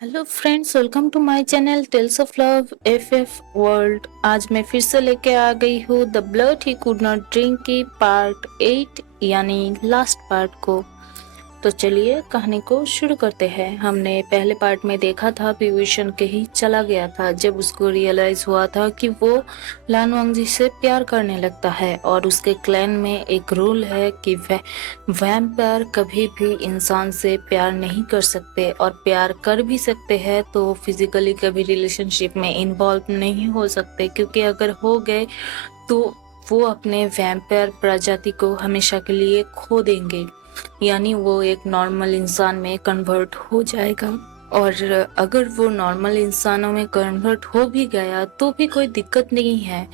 Hello friends, welcome to my channel tales of love FF world. आज मैं फिर से लेके आ गई हूँ the blood he could not drink की पार्ट 8 यानी लास्ट पार्ट को। तो चलिए कहानी को शुरू करते हैं। हमने पहले पार्ट में देखा था विभीषण के ही चला गया था जब उसको रियलाइज हुआ था कि वो लान वांगजी से प्यार करने लगता है और उसके क्लैन में एक रूल है कि वैम्पायर कभी भी इंसान से प्यार नहीं कर सकते और प्यार कर भी सकते हैं तो फिजिकली कभी रिलेशनशिप में इन्वॉल्व नहीं हो सकते, क्योंकि अगर हो गए तो वो अपने वैम्पायर प्रजाति को हमेशा के लिए खो देंगे, यानी वो एक नॉर्मल इंसान में कन्वर्ट हो जाएगा। और अगर वो नॉर्मल इंसानों में कन्वर्ट हो भी गया तो भी कोई दिक्कत नहीं है।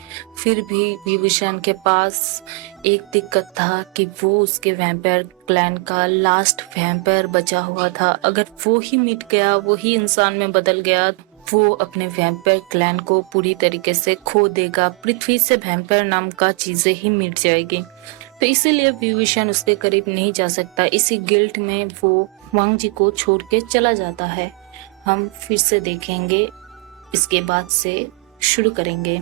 फिर भी विभीषण के पास एक दिक्कत था कि वो उसके वैम्पायर क्लैन का लास्ट वैम्पायर बचा हुआ था। अगर वो ही मिट गया, वो ही इंसान में बदल गया, वो अपने वैम्पायर क्लैन को पूरी तरीके से खो देगा। पृथ्वी से वैम्पायर नाम का चीजें ही मिट जाएगी। तो इसीलिए विभीषण उसके करीब नहीं जा सकता। इसी गिल्ट में वो वांग जी को छोड़ के चला जाता है। हम फिर से देखेंगे, इसके बाद से शुरू करेंगे।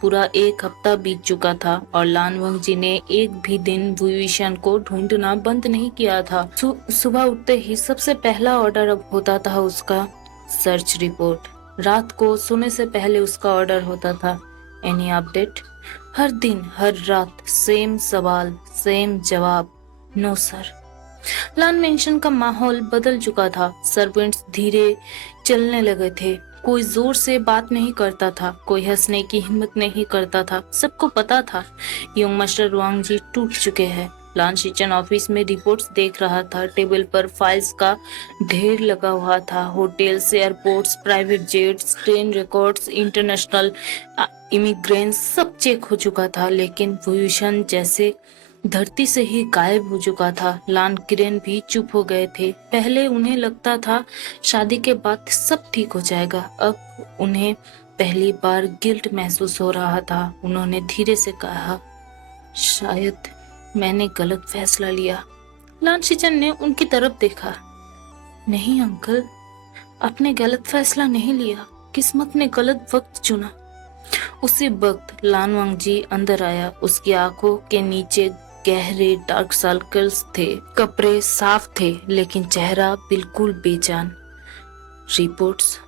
पूरा एक हफ्ता बीत चुका था और लान वंग जी ने एक भी दिन विभीषण को ढूंढना बंद नहीं किया था। सुबह उठते ही सबसे पहला ऑर्डर अब होता था उसका सर्च रिपोर्ट। रात को सोने से पहले उसका ऑर्डर होता था एनी अपडेट। हर दिन हर रात सेम सवाल सेम जवाब, नो सर। लान मेंशन का माहौल बदल चुका था। सर्वेंट्स धीरे चलने लगे थे। कोई जोर से बात नहीं करता था, कोई हंसने की हिम्मत नहीं करता था। सबको पता था यंग मास्टर वांग जी टूट चुके हैं। लान शिचन ऑफिस में रिपोर्ट्स देख रहा था। टेबल पर फाइल्स का ढेर लगा हुआ था। Hotels, airports, private jets, train records, international immigrants सब चेक हो चुका था, लेकिन विभीषण जैसे धरती से ही गायब हो चुका था। लान किरण भी चुप हो गए थे। पहले उन्हें लगता था शादी के बाद सब ठीक हो जाएगा, अब उन्हें पहली बार गिल्ट महसूस हो रहा था। उन्होंने धीरे से कहा, शायद मैंने गलत फैसला लिया। लान शिचन ने उनकी तरफ देखा। नहीं अंकल, आपने गलत फैसला नहीं लिया, किस्मत ने गलत वक्त चुना। उसी वक्त लान वांग जी अंदर आया। उसकी आंखों के नीचे गहरे डार्क सर्कल्स थे। कपड़े साफ थे लेकिन चेहरा बिल्कुल बेजान। रिपोर्ट्स,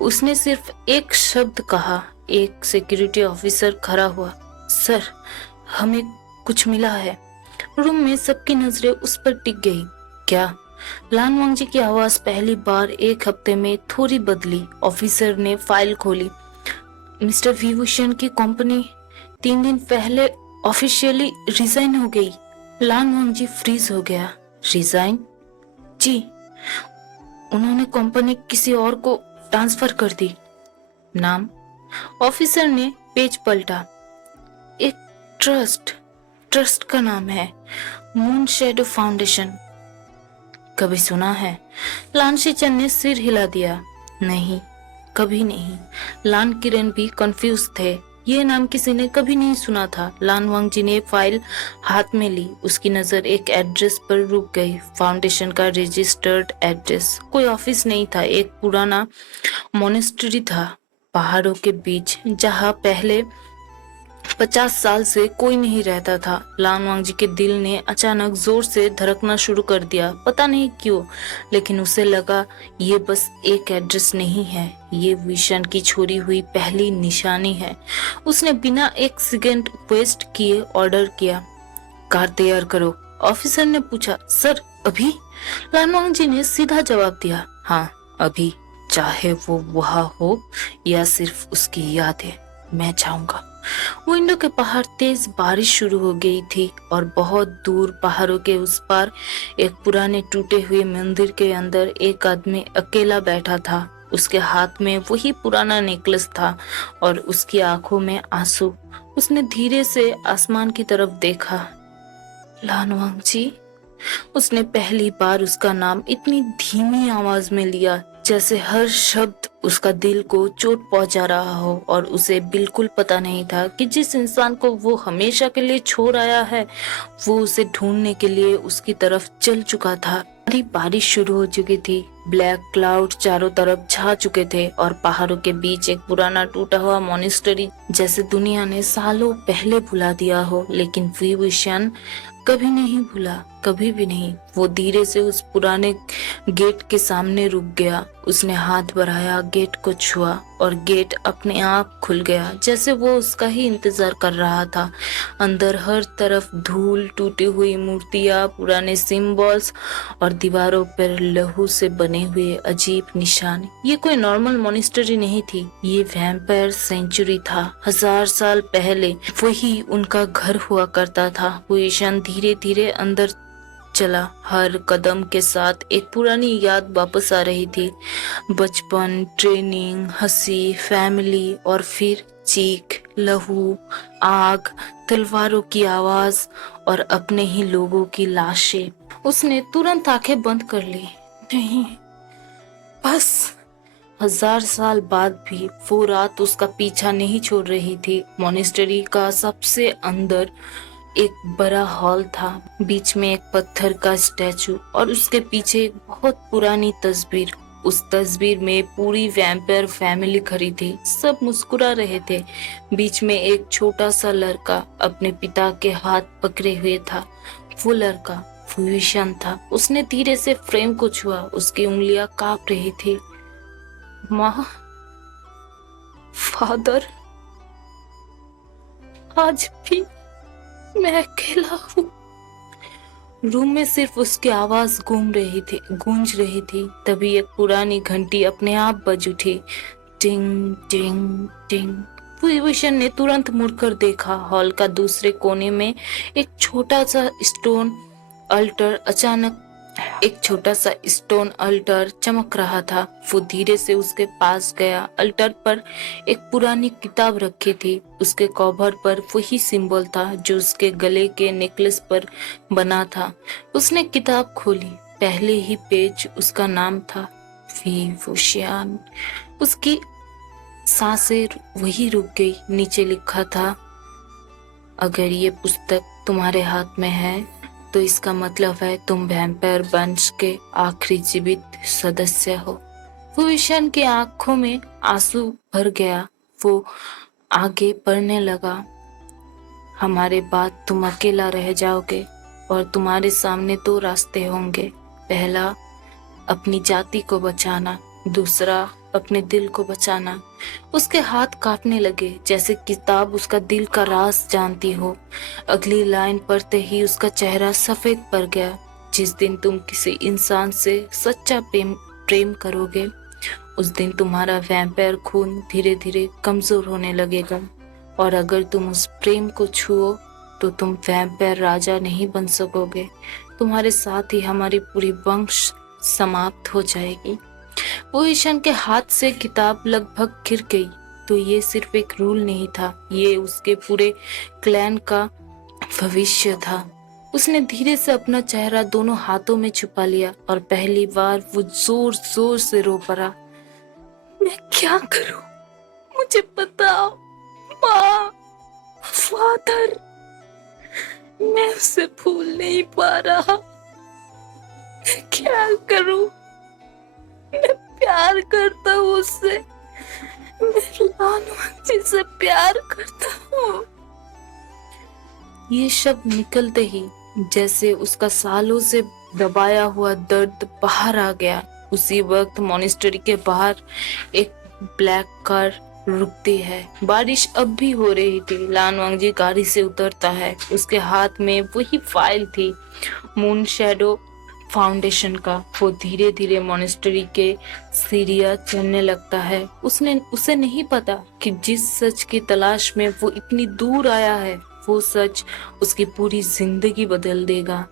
उसने सिर्फ एक शब्द कहा। एक सिक्योरिटी ऑफिसर खड़ा हुआ। सर, हमें कुछ मिला है। रूम में सबकी नजरें उस पर टिक गई। क्या? लान वांग जी की आवाज पहली बार एक हफ्ते में थोड़ी बदली। ऑफिसर ने फाइल खोली। मिस्टर विभूषण की कंपनी 3 दिन पहले ऑफिशियली रिजाइन हो गई। लान वांग जी फ्रीज हो गया। रिजाइन? जी, उन्होंने कंपनी किसी और को ट्रांसफर कर दी। नाम? ऑफिसर ने पेज पलटा। एक ट्रस्ट का नाम है, मून शैडो फाउंडेशन। कभी सुना है? लान शिचन ने सिर हिला दिया। नहीं, कभी नहीं। लान किरण भी कंफ्यूज थे। ये नाम किसी ने कभी नहीं सुना था। लान वांग जी ने फाइल हाथ में ली। उसकी नजर एक एड्रेस पर रुक गई। फाउंडेशन का रजिस्टर्ड एड्रेस। कोई ऑफिस नहीं था, एक पुराना मोनेस्ट्री था पहाड़ों के बीच, जहाँ पहले 50 साल से कोई नहीं रहता था। लान वांग जी के दिल ने अचानक जोर से धड़कना शुरू कर दिया। पता नहीं क्यों, लेकिन उसे लगा ये बस एक एड्रेस नहीं है, ये विभीषण की छोड़ी हुई पहली निशानी है। उसने बिना एक सेकंड वेस्ट किए ऑर्डर किया। कार तैयार करो। ऑफिसर ने पूछा, सर अभी? लान वांग जी ने सीधा जवाब दिया, हाँ अभी, चाहे वो वहां हो या सिर्फ उसकी यादें, मैं चाहूंगा। विंडो के बाहर तेज बारिश शुरू हो गई थी और बहुत दूर पहाड़ों के उस पार एक पुराने टूटे हुए मंदिर के अंदर एक आदमी अकेला बैठा था। उसके हाथ में वही पुराना नेकलेस था और उसकी आंखों में आंसू। उसने धीरे से आसमान की तरफ देखा। लान वांग जी। उसने पहली बार उसका नाम इतनी धीमी आवाज में लिया जैसे हर शब्द उसका दिल को चोट पहुंचा रहा हो, और उसे बिल्कुल पता नहीं था कि जिस इंसान को वो हमेशा के लिए छोड़ आया है वो उसे ढूंढने के लिए उसकी तरफ चल चुका था। हरी बारिश शुरू हो चुकी थी। ब्लैक क्लाउड चारों तरफ छा चुके थे और पहाड़ों के बीच एक पुराना टूटा हुआ मॉनेस्टरी जैसे दुनिया ने सालों पहले भुला दिया हो, लेकिन विभूषण कभी नहीं भूला, कभी भी नहीं। वो धीरे से उस पुराने गेट के सामने रुक गया। उसने हाथ बढ़ाया, गेट को छुआ और गेट अपने आप खुल गया, जैसे वो उसका ही इंतजार कर रहा था। अंदर हर तरफ धूल, टूटी हुई मूर्तियां, पुराने सिंबल्स और दीवारों पर लहू से बने हुए अजीब निशान। ये कोई नॉर्मल मॉनेस्टरी नहीं थी, ये वैम्पायर सेंचुरी था। 1000 साल पहले वही उनका घर हुआ करता था। विभूषण धीरे धीरे अंदर चला। हर कदम के साथ एक पुरानी याद वापस आ रही थी। बचपन, ट्रेनिंग, हंसी, फैमिली और फिर चीख, लहू, आग, तलवारों की आवाज और अपने ही लोगों की लाशें। उसने तुरंत आंखें बंद कर ली। नहीं, बस 1000 साल बाद भी वो रात उसका पीछा नहीं छोड़ रही थी। मॉनेस्टरी का सबसे अंदर एक बड़ा हॉल था। बीच में एक पत्थर का स्टैचू और उसके पीछे एक बहुत पुरानी तस्वीर। उस तस्वीर में पूरी वैम्पायर फैमिली खड़ी थी। सब मुस्कुरा रहे थे। बीच में एक छोटा सा लड़का अपने पिता के हाथ पकड़े हुए था। वो लड़का विभूषण था। उसने धीरे से फ्रेम को छुआ। उसकी उंगलियां कांप रही थी। माँ, फादर, आज भी मैं अकेला हूँ। रूम में सिर्फ उसकी आवाज गूंज रही थी। तभी एक पुरानी घंटी अपने आप बज उठी। टिंग टिंग टिंग। विभूषण ने तुरंत मुड़कर देखा। हॉल का दूसरे कोने में एक छोटा सा स्टोन अल्टर चमक रहा था। वो धीरे से उसके पास गया। अल्टर पर एक पुरानी किताब रखी थी। उसके कवर पर वही सिंबल था जो उसके गले के नेकलेस पर बना था। उसने किताब खोली। पहले ही पेज उसका नाम था, विभूषण। उसकी सांसें वही रुक गई। नीचे लिखा था, अगर ये पुस्तक तुम्हारे हाथ में है तो इसका मतलब है तुम वैम्पायर वंश के आखिरी जीवित सदस्य हो। विभूषण की आंखों में आंसू भर गया। वो आगे बढ़ने लगा। हमारे बाद तुम अकेला रह जाओगे और तुम्हारे सामने 2 रास्ते होंगे। पहला, अपनी जाति को बचाना, दूसरा अपने दिल को बचाना। उसके हाथ कांपने लगे, जैसे किताब उसका दिल का राज जानती हो। अगली लाइन पढ़ते ही उसका चेहरा सफेद पड़ गया। जिस दिन तुम किसी इंसान से सच्चा प्रेम करोगे, उस दिन तुम्हारा वैम्पायर खून धीरे धीरे कमजोर होने लगेगा। और अगर तुम उस प्रेम को छुओ तो तुम वैम्पायर राजा नहीं बन सकोगे। तुम्हारे साथ ही हमारी पूरी वंश समाप्त हो जाएगी। विभूषण के हाथ से किताब लगभग गिर गई। तो ये सिर्फ एक रूल नहीं था, ये उसके पूरे क्लैन का भविष्य था। उसने धीरे से अपना चेहरा दोनों हाथों में छुपा लिया और पहली बार वो जोर जोर से रो पड़ा। मैं क्या करूं? मुझे बताओ माँ, फादर। मैं उसे भूल नहीं पा रहा। मैं क्या करूं? मैं प्यार करता हूँ उससे। मैं लानवंती से प्यार करता हूँ। ये शब्द निकलते ही जैसे उसका सालों से दबाया हुआ दर्द बाहर आ गया। उसी वक्त मॉनेस्टरी के बाहर एक ब्लैक कार रुकती है। बारिश अब भी हो रही थी। लानवांगजी गाड़ी से उतरता है। उसके हाथ में वही फाइल थी, मून शैडो फाउंडेशन का। वो धीरे धीरे मॉनेस्टरी के सीढ़ियां चढ़ने लगता है। उसे नहीं पता कि जिस सच की तलाश में वो इतनी दूर आया है, वो सच उसकी पूरी जिंदगी बदल देगा।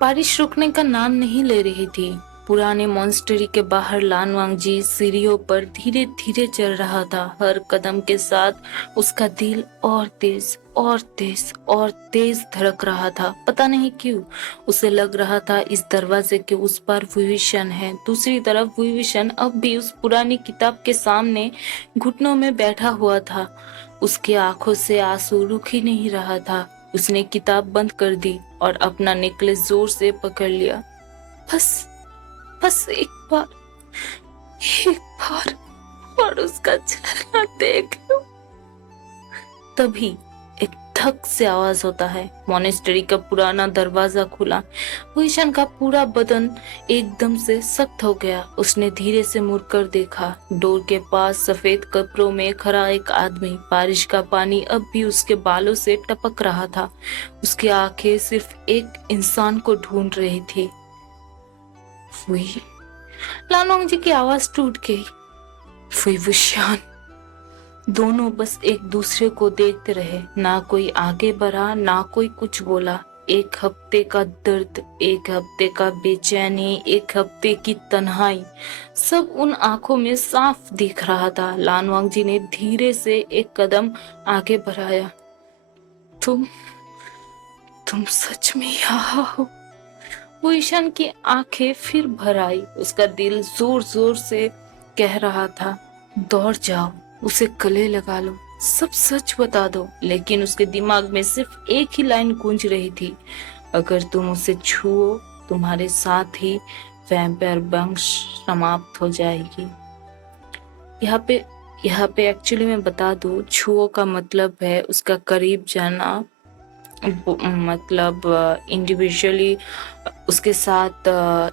बारिश रुकने का नाम नहीं ले रही थी। पुराने मॉनेस्टरी के बाहर लानवांगजी सीढ़ियों पर धीरे धीरे चल रहा था। हर कदम के साथ उसका दिल और तेज और तेज और तेज धड़क रहा था। पता नहीं क्यों उसे लग रहा था इस दरवाजे के उस पार विभूषण है। दूसरी तरफ विभूषण अब भी उस पुरानी किताब के सामने घुटनों में बैठा हुआ था। उसकी आंखों से आंसू रुक ही नहीं रहा था। उसने किताब बंद कर दी और अपना नेकलेस जोर से पकड़ लिया। बस बस एक बार और उसका चेहरा देख लो। तभी एक धक से आवाज होता है। मोनेस्ट्री का पुराना दरवाजा खुला। विशन का पूरा बदन एकदम से सख्त हो गया। उसने धीरे से मुड़कर देखा। डोर के पास सफेद कपड़ों में खड़ा एक आदमी। बारिश का पानी अब भी उसके बालों से टपक रहा था। उसकी आंखें सिर्फ एक इंसान को ढूंढ रही थी। वही लानोंग जी की आवाज टूट गई। वही विशान। दोनों बस एक दूसरे को देखते रहे। ना कोई आगे बढ़ा, ना कोई कुछ बोला। एक हफ्ते का दर्द, एक हफ्ते का बेचैनी, एक हफ्ते की तन्हाई, सब उन आंखों में साफ दिख रहा था। लानवांग जी ने धीरे से एक कदम आगे बढ़ाया। तुम सच में यहाँ हो? वो ईशान की आंखें फिर भर आई। उसका दिल जोर जोर से कह रहा था, दौड़ जाओ, उसे गले लगा लो, सब सच बता दो। लेकिन उसके दिमाग में सिर्फ एक ही लाइन गूंज रही थी, अगर तुम उसे छुओ तुम्हारे साथ ही वैम्पायर वंश समाप्त हो जाएगी। यहाँ पे एक्चुअली मैं बता दूं, छुओ का मतलब है उसका करीब जाना, मतलब इंडिविजुअली उसके साथ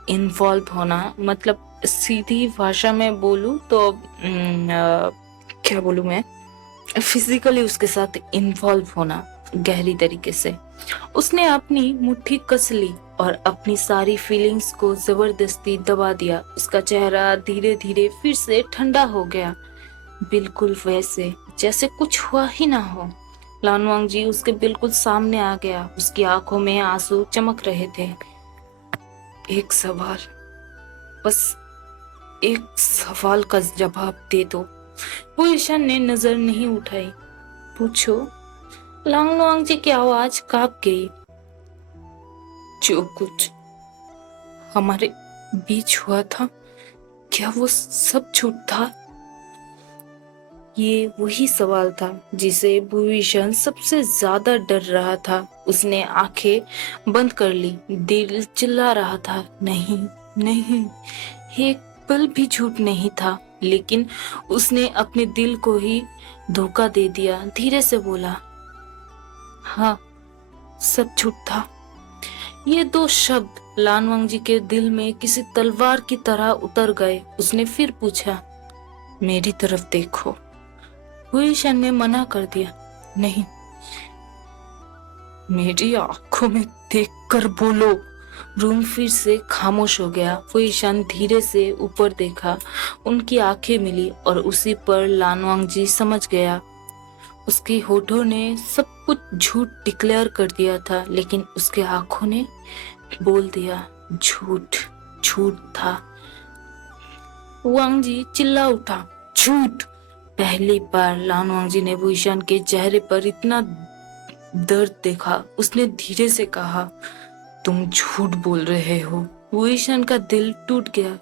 इन्वॉल्व होना। मतलब सीधी भाषा में बोलूं तो क्या बोलूं मैं, फिजिकली उसके साथ इन्वॉल्व होना गहरी तरीके से। उसने अपनी मुट्ठी कस ली और अपनी सारी फीलिंग्स को जबरदस्ती दबा दिया। उसका चेहरा धीरे धीरे फिर से ठंडा हो गया, बिल्कुल वैसे जैसे कुछ हुआ ही ना हो। लानवांग जी उसके बिल्कुल सामने आ गया। उसकी आंखों में आंसू चमक रहे थे। एक सवाल, बस एक सवाल का जवाब दे दो। वो ईशान ने नजर नहीं उठाई। पूछो। लांगलुआंग जी की आवाज कांप गई। जो कुछ हमारे बीच हुआ था, क्या वो सब झूठ था? ये वही सवाल था जिसे भूषण सबसे ज्यादा डर रहा था। उसने आंखें बंद कर ली। दिल चिल्ला रहा था, नहीं नहीं, एक पल भी झूठ नहीं था। लेकिन उसने अपने दिल को ही धोखा दे दिया। धीरे से बोला, हाँ, सब झूठ था। ये दो शब्द लानवांग जी के दिल में किसी तलवार की तरह उतर गए। उसने फिर पूछा, मेरी तरफ देखो। हुईशन ने मना कर दिया, नहीं, मेरी आंखों में देखकर बोलो। रूम फिर से खामोश हो गया। हुईशन धीरे से ऊपर देखा। उनकी आंखें मिली और उसी पर लानवांग जी समझ गया। उसके होठों ने सब कुछ झूठ डिक्लेयर कर दिया था, लेकिन उसके आंखों ने बोल दिया, झूठ झूठ था। वांग जी चिल्ला उठा, झूठ। पहली बार लानवांग जी ने भूषण के चेहरे पर इतना दर्द देखा। उसने धीरे से कहा, तुम झूठ बोल रहे हो। भूषण का दिल टूट गया।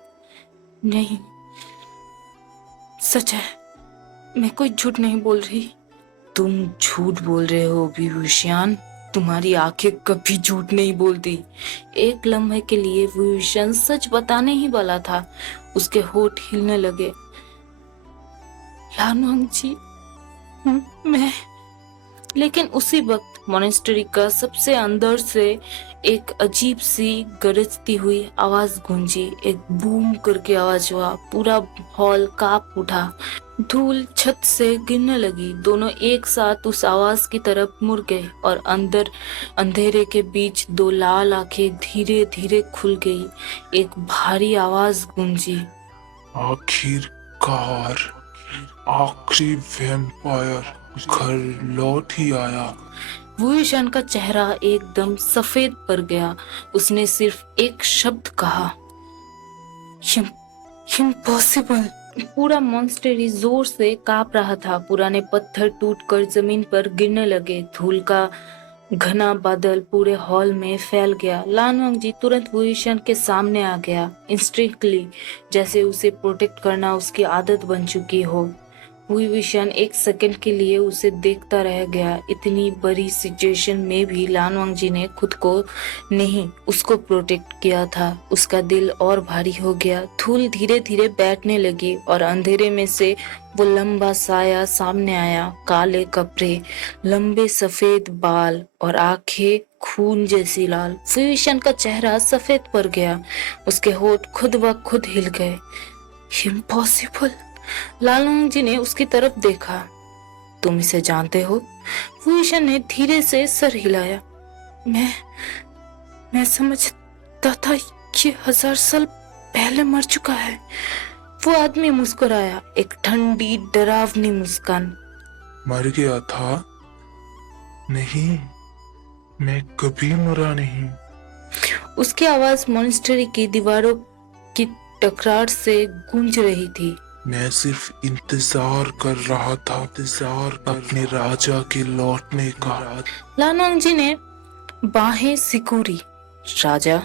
नहीं, सच है, मैं कोई झूठ नहीं बोल रही। तुम झूठ बोल रहे हो विभूषण। तुम्हारी आंखें कभी झूठ नहीं बोलती। एक लम्हे के लिए विभूषण सच बताने ही वाला था। उसके होठ हिलने लगे। लानवांग जी, मैं। लेकिन उसी वक्त मोनेस्ट्री का सबसे अंदर से एक अजीब सी गरजती हुई आवाज गूंजी। एक बूम करके आवाज हुआ। पूरा हॉल कांप उठा। धूल छत से गिरने लगी। दोनों एक साथ उस आवाज की तरफ मुड़ गए और अंदर अंधेरे के बीच दो लाल आंखें धीरे धीरे खुल गई। एक भारी आवाज गूंजी, आखिरकार आखिरी वैम्पायर घर लौट ही आया। भूषण का चेहरा एकदम सफेद पड़ गया। उसने सिर्फ एक शब्द कहा, इम्पॉसिबल। पूरा मॉन्स्टरी जोर से कांप रहा था। पुराने पत्थर टूटकर जमीन पर गिरने लगे। धूल का घना बादल पूरे हॉल में फैल गया। लानवांग जी तुरंत भूषण के सामने आ गया, इंस्टिंक्टली, जैसे उसे प्रोटेक्ट करना उसकी आदत बन चुकी हो। विभीषण एक सेकंड के लिए उसे देखता रह गया। इतनी बड़ी सिचुएशन में भी लानवांग जी ने खुद को नहीं उसको प्रोटेक्ट किया था। उसका दिल और भारी हो गया। धूल धीरे धीरे बैठने लगी और अंधेरे में से वो लंबा साया सामने आया। काले कपड़े, लंबे सफेद बाल और आंखें खून जैसी लाल। विभीषण का चेहरा सफेद पड़ गया। उसके होठ खुद ब खुद हिल गए। इम्पॉसिबल। लालवांग जी ने उसकी तरफ देखा। तुम इसे जानते हो? विभीषण ने धीरे से सर हिलाया। मैं समझता था कि 1000 साल पहले मर चुका है। वो आदमी मुस्कुराया, एक ठंडी डरावनी मुस्कान। मर गया था? नहीं, मैं कभी मरा नहीं। उसकी आवाज मॉनेस्ट्री की दीवारों की टकरार से गूंज रही थी। मैं सिर्फ इंतजार कर रहा था, इंतजार अपने राजा के लौटने का। लानवांग जी ने बाहें सिकुड़ी। राजा?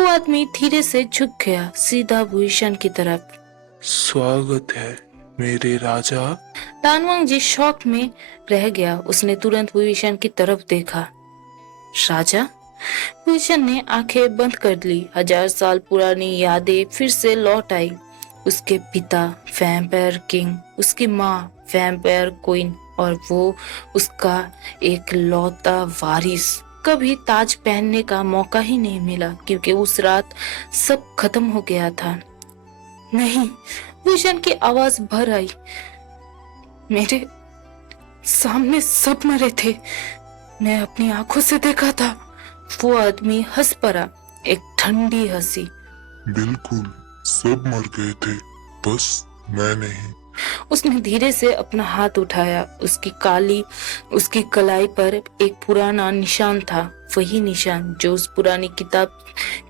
वो आदमी धीरे से झुक गया, सीधा विभीषण की तरफ। स्वागत है मेरे राजा। लानवांग जी शॉक में रह गया। उसने तुरंत विभीषण की तरफ देखा। राजा? विभीषण ने आंखें बंद कर ली। 1000 साल पुरानी यादें फिर से लौट आई। उसके पिता वैम्पायर किंग, उसकी माँ वैम्पायर क्वीन और वो उसका एक लौता वारिस। कभी ताज पहनने का मौका ही नहीं मिला क्योंकि उस रात सब खत्म हो गया था। नहीं, विभीषण की आवाज भर आई। मेरे सामने सब मरे थे, मैं अपनी आंखों से देखा था। वो आदमी हंस पड़ा, एक ठंडी हंसी। बिल्कुल, सब मर गए थे, बस मैं नहीं। उसने धीरे से अपना हाथ उठाया। उसकी कलाई पर एक पुराना निशान था, वही निशान जो उस पुरानी किताब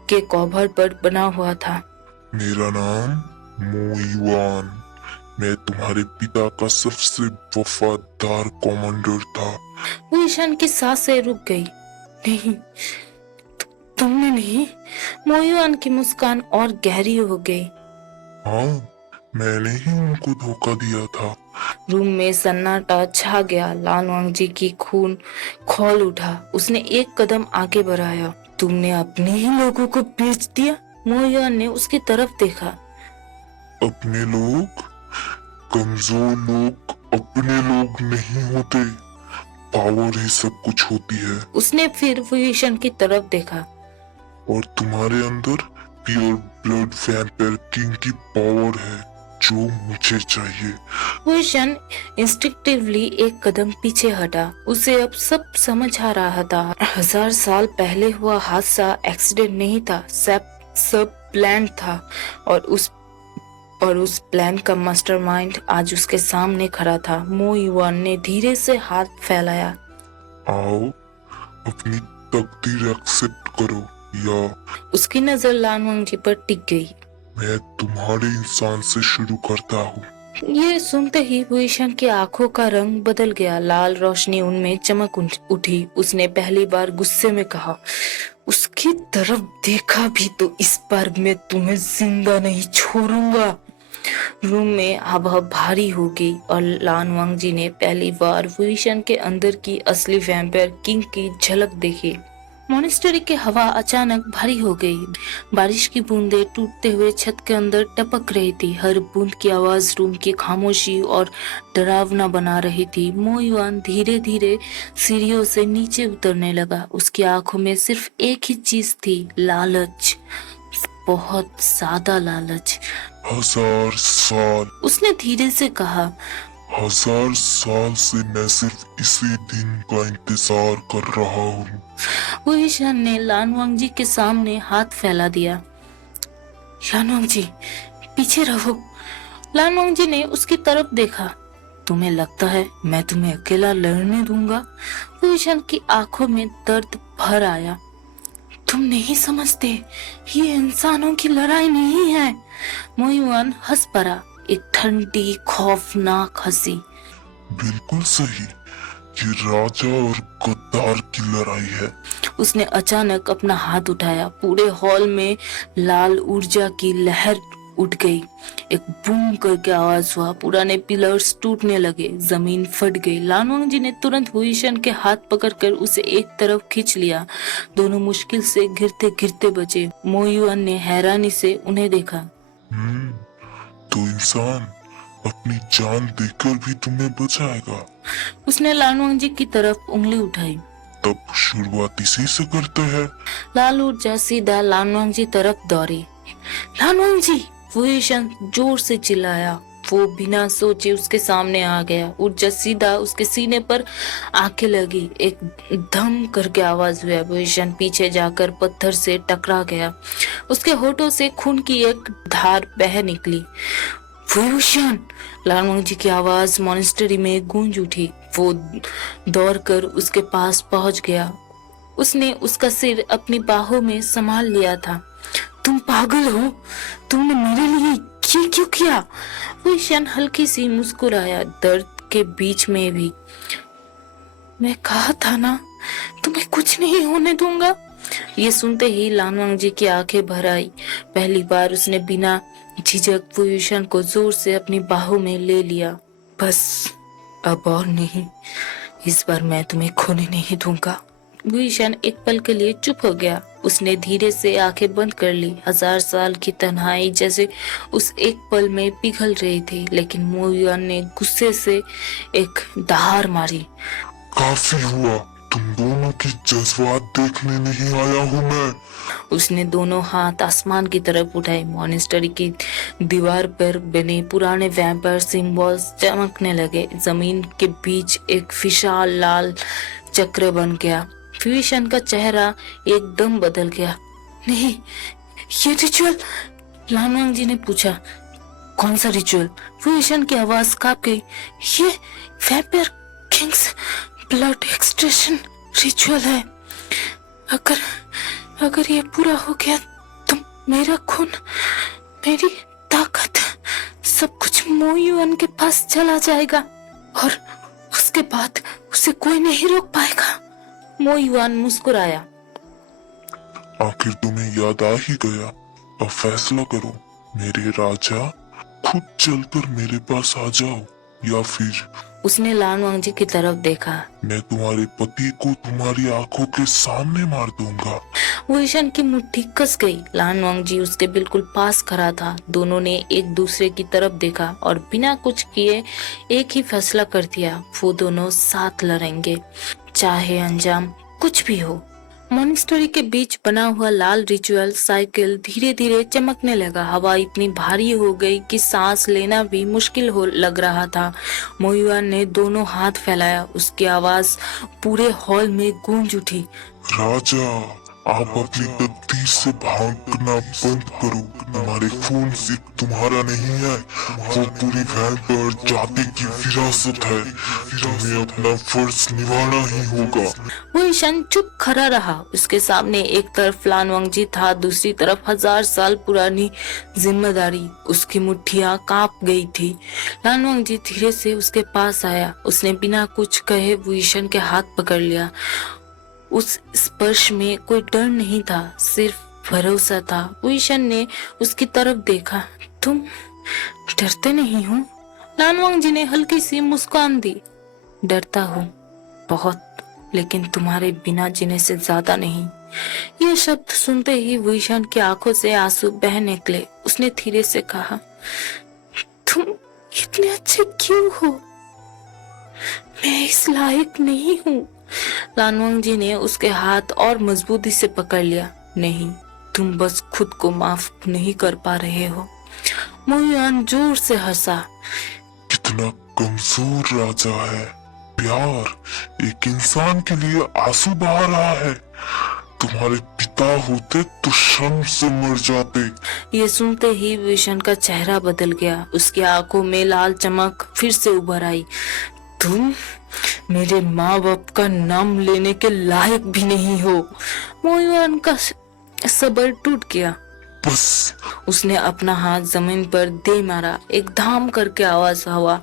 के कवर पर बना हुआ था। मेरा नाम मो युआन। मैं तुम्हारे पिता का सबसे वफादार कमांडर था। विभीषण की सांसें रुक गई। नहीं, तुमने नहीं। मो युआन की मुस्कान और गहरी हो गई। हाँ, मैंने ही उनको धोखा दिया था। रूम में सन्नाटा छा गया। लानवांग जी की खून खौल उठा। उसने एक कदम आगे बढ़ाया। तुमने अपने ही लोगों को बेच दिया? मो युआन ने उसकी तरफ देखा। अपने लोग? कमजोर लोग अपने लोग नहीं होते, पावर ही सब कुछ होती है। उसने फिर विभीषण की तरफ देखा। और तुम्हारे अंदर प्योर ब्लड वैम्पायर किंग की पावर है जो मुझे चाहिए। विभीषण इंस्टिंक्टिवली एक कदम पीछे हटा। उसे अब सब समझ आ रहा था। 1000 साल पहले हुआ हादसा एक्सीडेंट नहीं था, सब प्लान था। और उस प्लान का मास्टरमाइंड आज उसके सामने खड़ा था। मो युआन ने धीरे से हाथ फैलाया। आओ, अपनी तकदीर एक्सेप्ट करो या उसकी नजर लानवांग जी पर टिक गई। मैं तुम्हारे इंसान से शुरू करता हूँ। ये सुनते ही विभीषण की आंखों का रंग बदल गया। लाल रोशनी उनमें चमक उठी। उसने पहली बार गुस्से में कहा, उसकी तरफ देखा भी तो इस बार मैं तुम्हें जिंदा नहीं छोड़ूंगा। रूम में हवा भारी हो गई और लानवांग जी ने पहली बार विभीषण के अंदर की असली वैम्पायर किंग की झलक देखी। मॉनेस्ट्री की हवा अचानक भारी हो गई। बारिश की बूंदें टूटते हुए छत के अंदर टपक रही थी। हर बूंद की आवाज रूम की खामोशी और डरावना बना रही थी। मो युआन धीरे धीरे सीढ़ियों से नीचे उतरने लगा। उसकी आंखों में सिर्फ एक ही चीज थी, लालच, बहुत ज्यादा लालच। 1000 साल, उसने धीरे से कहा। 1000 साल से मैं सिर्फ इसी दिन का इंतजार कर रहा हूँ। विभीषण ने लानवांग जी के सामने हाथ फैला दिया। लानवांग जी, पीछे रहो। लानवांग जी ने उसकी तरफ देखा। तुम्हें लगता है मैं तुम्हें अकेला लड़ने दूंगा? विभीषण की आंखों में दर्द भर आया। तुम नहीं समझते, ये इंसानों की लड़ाई नहीं है। मो युआन हंस पड़ा, एक ठंडी खौफनाक हंसी। बिल्कुल सही, ये राजा और गद्दार की लड़ाई है। उसने अचानक अपना हाथ उठाया। पूरे हॉल में लाल ऊर्जा की लहर उठ गई। एक बूम करके आवाज हुआ, पुराने पिलर्स टूटने लगे, जमीन फट गई। लानवांग जी ने तुरंत हुईशन के हाथ पकड़कर उसे एक तरफ खींच लिया। दोनों मुश्किल से गिरते गिरते बचे। मो युआन ने हैरानी से उन्हें देखा। तो इंसान अपनी जान देकर भी तुम्हें बचाएगा। उसने लानवांग जी की तरफ उंगली उठाई। तब शुरुआत इसी से करते हैं। लाल ऊर्जा सीधा लानवांग जी तरफ दौड़ी। लानवांग जी! वुईशन जोर से चिल्लाया। वो बिना सोचे उसके सामने आ गया। ऊर्जा सीधा उसके सीने पर आके लगी। एक धम करके आवाज हुआ। वुईशन पीछे जाकर पत्थर से टकरा गया। उसके होठों से खून की एक धार बह निकली। वुईशन! लानवांग जी की आवाज मॉनेस्टरी में गूंज उठी। वो दौड़कर उसके पास पहुंच गया। उसने उसका सिर अपनी बाहों में संभाल लिया था। तुम पागल हो? तुमने मेरे लिए ये क्यों किया? वुईशन हल्की सी मुस्कुराया, दर्द के बीच में भी। मैं कहा था ना, तुम्हें कुछ नहीं होने दूंगा। ये सुनते ही लानवांग जी की आंखें भर आई। पहली बार उसने बिना झिझक वुईशन को जोर से अपनी बाहों में ले लिया। बस अब और नहीं, इस बार मैं तुम्हें खोने नहीं दूंगा। वुईशन एक पल के लिए चुप हो गया। उसने धीरे से आंखें बंद कर ली। 1000 साल की तन्हाई जैसे उस एक पल में पिघल रही थी। लेकिन मो युआन ने गुस्से से एक दहाड़ मारी। काफी हुआ, तुम दोनों की जज्बात देखने नहीं आया हूँ मैं। उसने दोनों हाथ आसमान की तरफ उठाए। मॉनेस्टरी की दीवार पर बने पुराने वैम्पायर सिंबल्स चमकने लगे। जमीन के बीच एक विशाल लाल चक्र बन गया। वुईशन का चेहरा एकदम बदल गया। नहीं, ये रिचुअल! लानवांग जी ने पूछा। कौन सा रिचुअल? वुईशन की आवाज कांप गई। ये vampire Kings blood extraction ritual है। अगर ये पूरा हो गया तो मेरा खून, मेरी ताकत, सब कुछ मो युआन के पास चला जाएगा और उसके बाद उसे कोई नहीं रोक पाएगा। मो युआन मुस्कुराया। आखिर तुम्हें याद आ ही गया। अब फैसला करो, मेरे राजा, खुद चलकर मेरे पास आ जाओ या फिर उसने लानवांग जी की तरफ देखा। मैं तुम्हारे पति को तुम्हारी आंखों के सामने मार दूंगा। वुईशन की मुट्ठी कस गई। लानवांग जी उसके बिल्कुल पास खड़ा था। दोनों ने एक दूसरे की तरफ देखा और बिना कुछ किए एक ही फैसला कर दिया। वो दोनों साथ लड़ेंगे, चाहे अंजाम कुछ भी हो। मॉनेस्टरी के बीच बना हुआ लाल रिचुअल साइकिल धीरे धीरे चमकने लगा। हवा इतनी भारी हो गई कि सांस लेना भी मुश्किल हो लग रहा था। मो युआन ने दोनों हाथ फैलाया। उसकी आवाज पूरे हॉल में गूंज उठी। राजा, आप अपनी तकदीर से भागना बंद करो। हमारे खून सिर्फ तुम्हारा नहीं है, वो पूरी वैम्पायर जाति की विरासत है। तुम्हें अपना फर्ज निभाना ही होगा। वुईशन चुप खड़ा रहा। उसके सामने एक तरफ लानवांग जी था, दूसरी तरफ 1000 साल पुरानी जिम्मेदारी। उसकी मुट्ठियां कांप गई थी। लानवांग जी धीरे से उसके पास आया। उसने बिना कुछ कहे वुईशन के हाथ पकड़ लिया। उस स्पर्श में कोई डर नहीं था, सिर्फ भरोसा था। वुईशन ने उसकी तरफ देखा। तुम डरते नहीं हो? लानवांग जी ने हल्की सी मुस्कान दी। डरता हूँ बहुत, लेकिन तुम्हारे बिना जीने से ज्यादा नहीं। ये शब्द सुनते ही वुईशन की आंखों से आंसू बह निकले। उसने धीरे से कहा, तुम इतने अच्छे क्यों हो? मैं इस लायक नहीं हूँ। लानवांग जी ने उसके हाथ और मजबूती से पकड़ लिया। नहीं, तुम बस खुद को माफ नहीं कर पा रहे हो। मो युआन जोर से हंसा। कितना कमजोर राजा है। प्यार एक इंसान के लिए आंसू बहा रहा है। तुम्हारे पिता होते तो शर्म से मर जाते। ये सुनते ही वुईशन का चेहरा बदल गया। उसकी आंखों में लाल चमक फिर से उभर आई। तुम मेरे माँ बाप का नाम लेने के लायक भी नहीं हो। मो युआन का सब्र टूट गया। बस। उसने अपना हाथ जमीन पर दे मारा। एक धाम करके आवाज हुआ।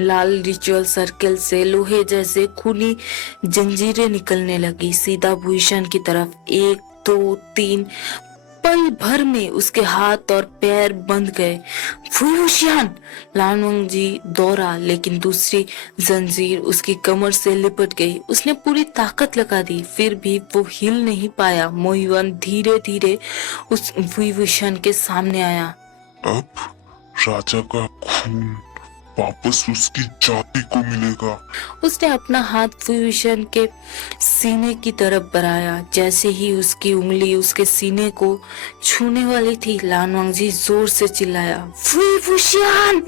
लाल रिचुअल सर्कल से लोहे जैसे खूनी जंजीरें निकलने लगी, सीधा वुईशन की तरफ। 1 2 3 पल भर में उसके हाथ और पैर बंध गए। फुयुशियान! लानवंग जी दौड़ा, लेकिन दूसरी जंजीर उसकी कमर से लिपट गई। उसने पूरी ताकत लगा दी, फिर भी वो हिल नहीं पाया। मो युआन धीरे धीरे उस फुयुशियान के सामने आया। अब राजा का खून वापस उसकी जाति को मिलेगा। उसने अपना हाथ फुयुशियान के सीने की तरफ बढ़ाया। जैसे ही उसकी उंगली उसके सीने को छूने वाली थी, लानवांग जी जोर से चिल्लाया, फुयुशियान!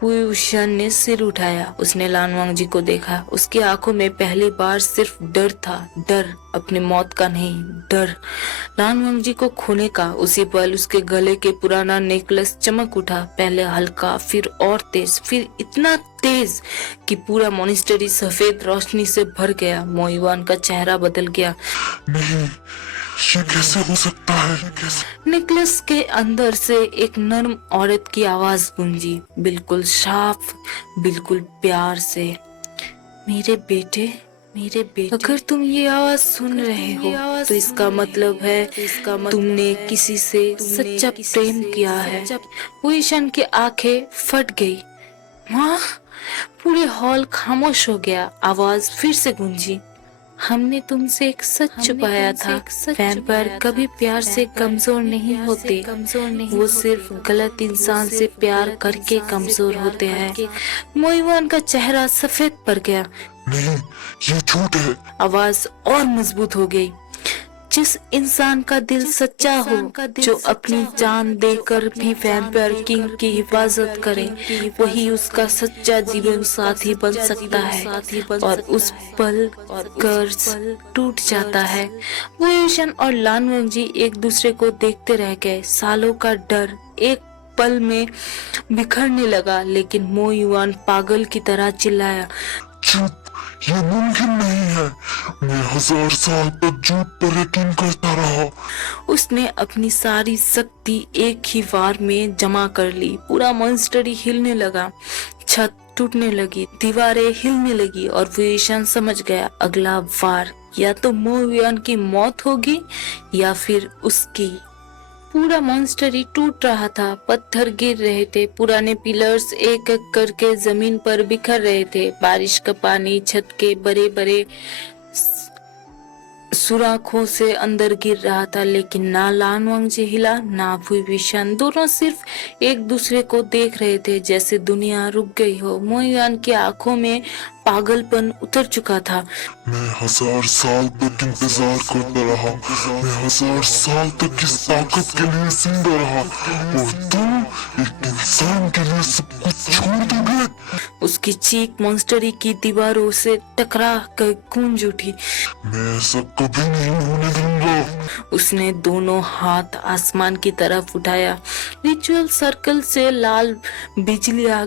फुयुशियान ने सिर उठाया। उसने लानवांग जी को देखा। उसकी आंखों में पहली बार सिर्फ डर था। डर अपनी मौत का नहीं, डर लानवांग जी को खोने का। उसी पल उसके गले के पुराना नेकलेस चमक उठा, पहले हल्का, फिर और तेज, फिर इतना तेज कि पूरा मॉनिस्टरी सफेद रोशनी से भर गया। मो युआन का चेहरा बदल गया। नहीं, ये कैसे हो सकता है? नेकलेस के अंदर से एक नर्म औरत की आवाज गूंजी, बिल्कुल साफ, बिल्कुल प्यार से, मेरे बेटे, मेरे बेटे। अगर तुम ये आवाज सुन रहे हो तो इसका मतलब है तुमने किसी से सच्चा प्रेम किया है। वो ईशान की आंखें फट गई। माँ! पूरे हॉल खामोश हो गया। आवाज फिर से गूंजी, हमने तुमसे एक सच छुपाया था। वैम्पायर कभी प्यार से कमजोर नहीं होते, वो सिर्फ गलत इंसान से प्यार करके कमजोर होते हैं। मो युआन का चेहरा सफेद पड़ गया। नहीं, ये झूठ है। आवाज और मजबूत हो गई। जिस इंसान का दिल सच्चा हो, जो अपनी जान देकर भी वैम्पायर किंग की हिफाजत करे, वही उसका सच्चा जीवन साथी बन सकता है। और उस पल कर्ज टूट जाता है। वो यूशन और लानवंग जी एक दूसरे को देखते रह गए। सालों का डर एक पल में बिखरने लगा। लेकिन मो युआन पागल की तरह चिल्लाया, चुप! ये मुमकिन नहीं है। मैं 1000 साल तक झूठ पर यकीन करता रहा। उसने अपनी सारी शक्ति एक ही वार में जमा कर ली। पूरा मॉन्स्टर हिलने लगा, छत टूटने लगी, दीवारें हिलने लगी और विशन समझ गया, अगला वार या तो मो युआन की मौत होगी या फिर उसकी। पूरा मॉन्स्टर ही टूट रहा था। पत्थर गिर रहे थे, पुराने पिलर्स एक एक करके जमीन पर बिखर रहे थे। बारिश का पानी छत के बड़े बड़े सुराखों से अंदर गिर रहा था। लेकिन ना लानवांग जी हिला, ना फुयुशियान। दोनों सिर्फ एक दूसरे को देख रहे थे, जैसे दुनिया रुक गई हो। मो युआन की आंखों में पागलपन उतर चुका था। मैं 1000 साल तक इंतजार करता रहा। मैं 1000 साल तक इस ताकत के लिए जिंदा रहा, और तुम एक इंसान के लिए सब कुछ छोड़ दोगे? उसकी चीख मॉन्स्टरी की दीवारों से टकरा कर गूंज उठी। मैं ऐसा कभी नहीं होने दूंगा। उसने दोनों हाथ आसमान की तरफ उठाया। रिचुअल सर्कल से लाल बिजलियां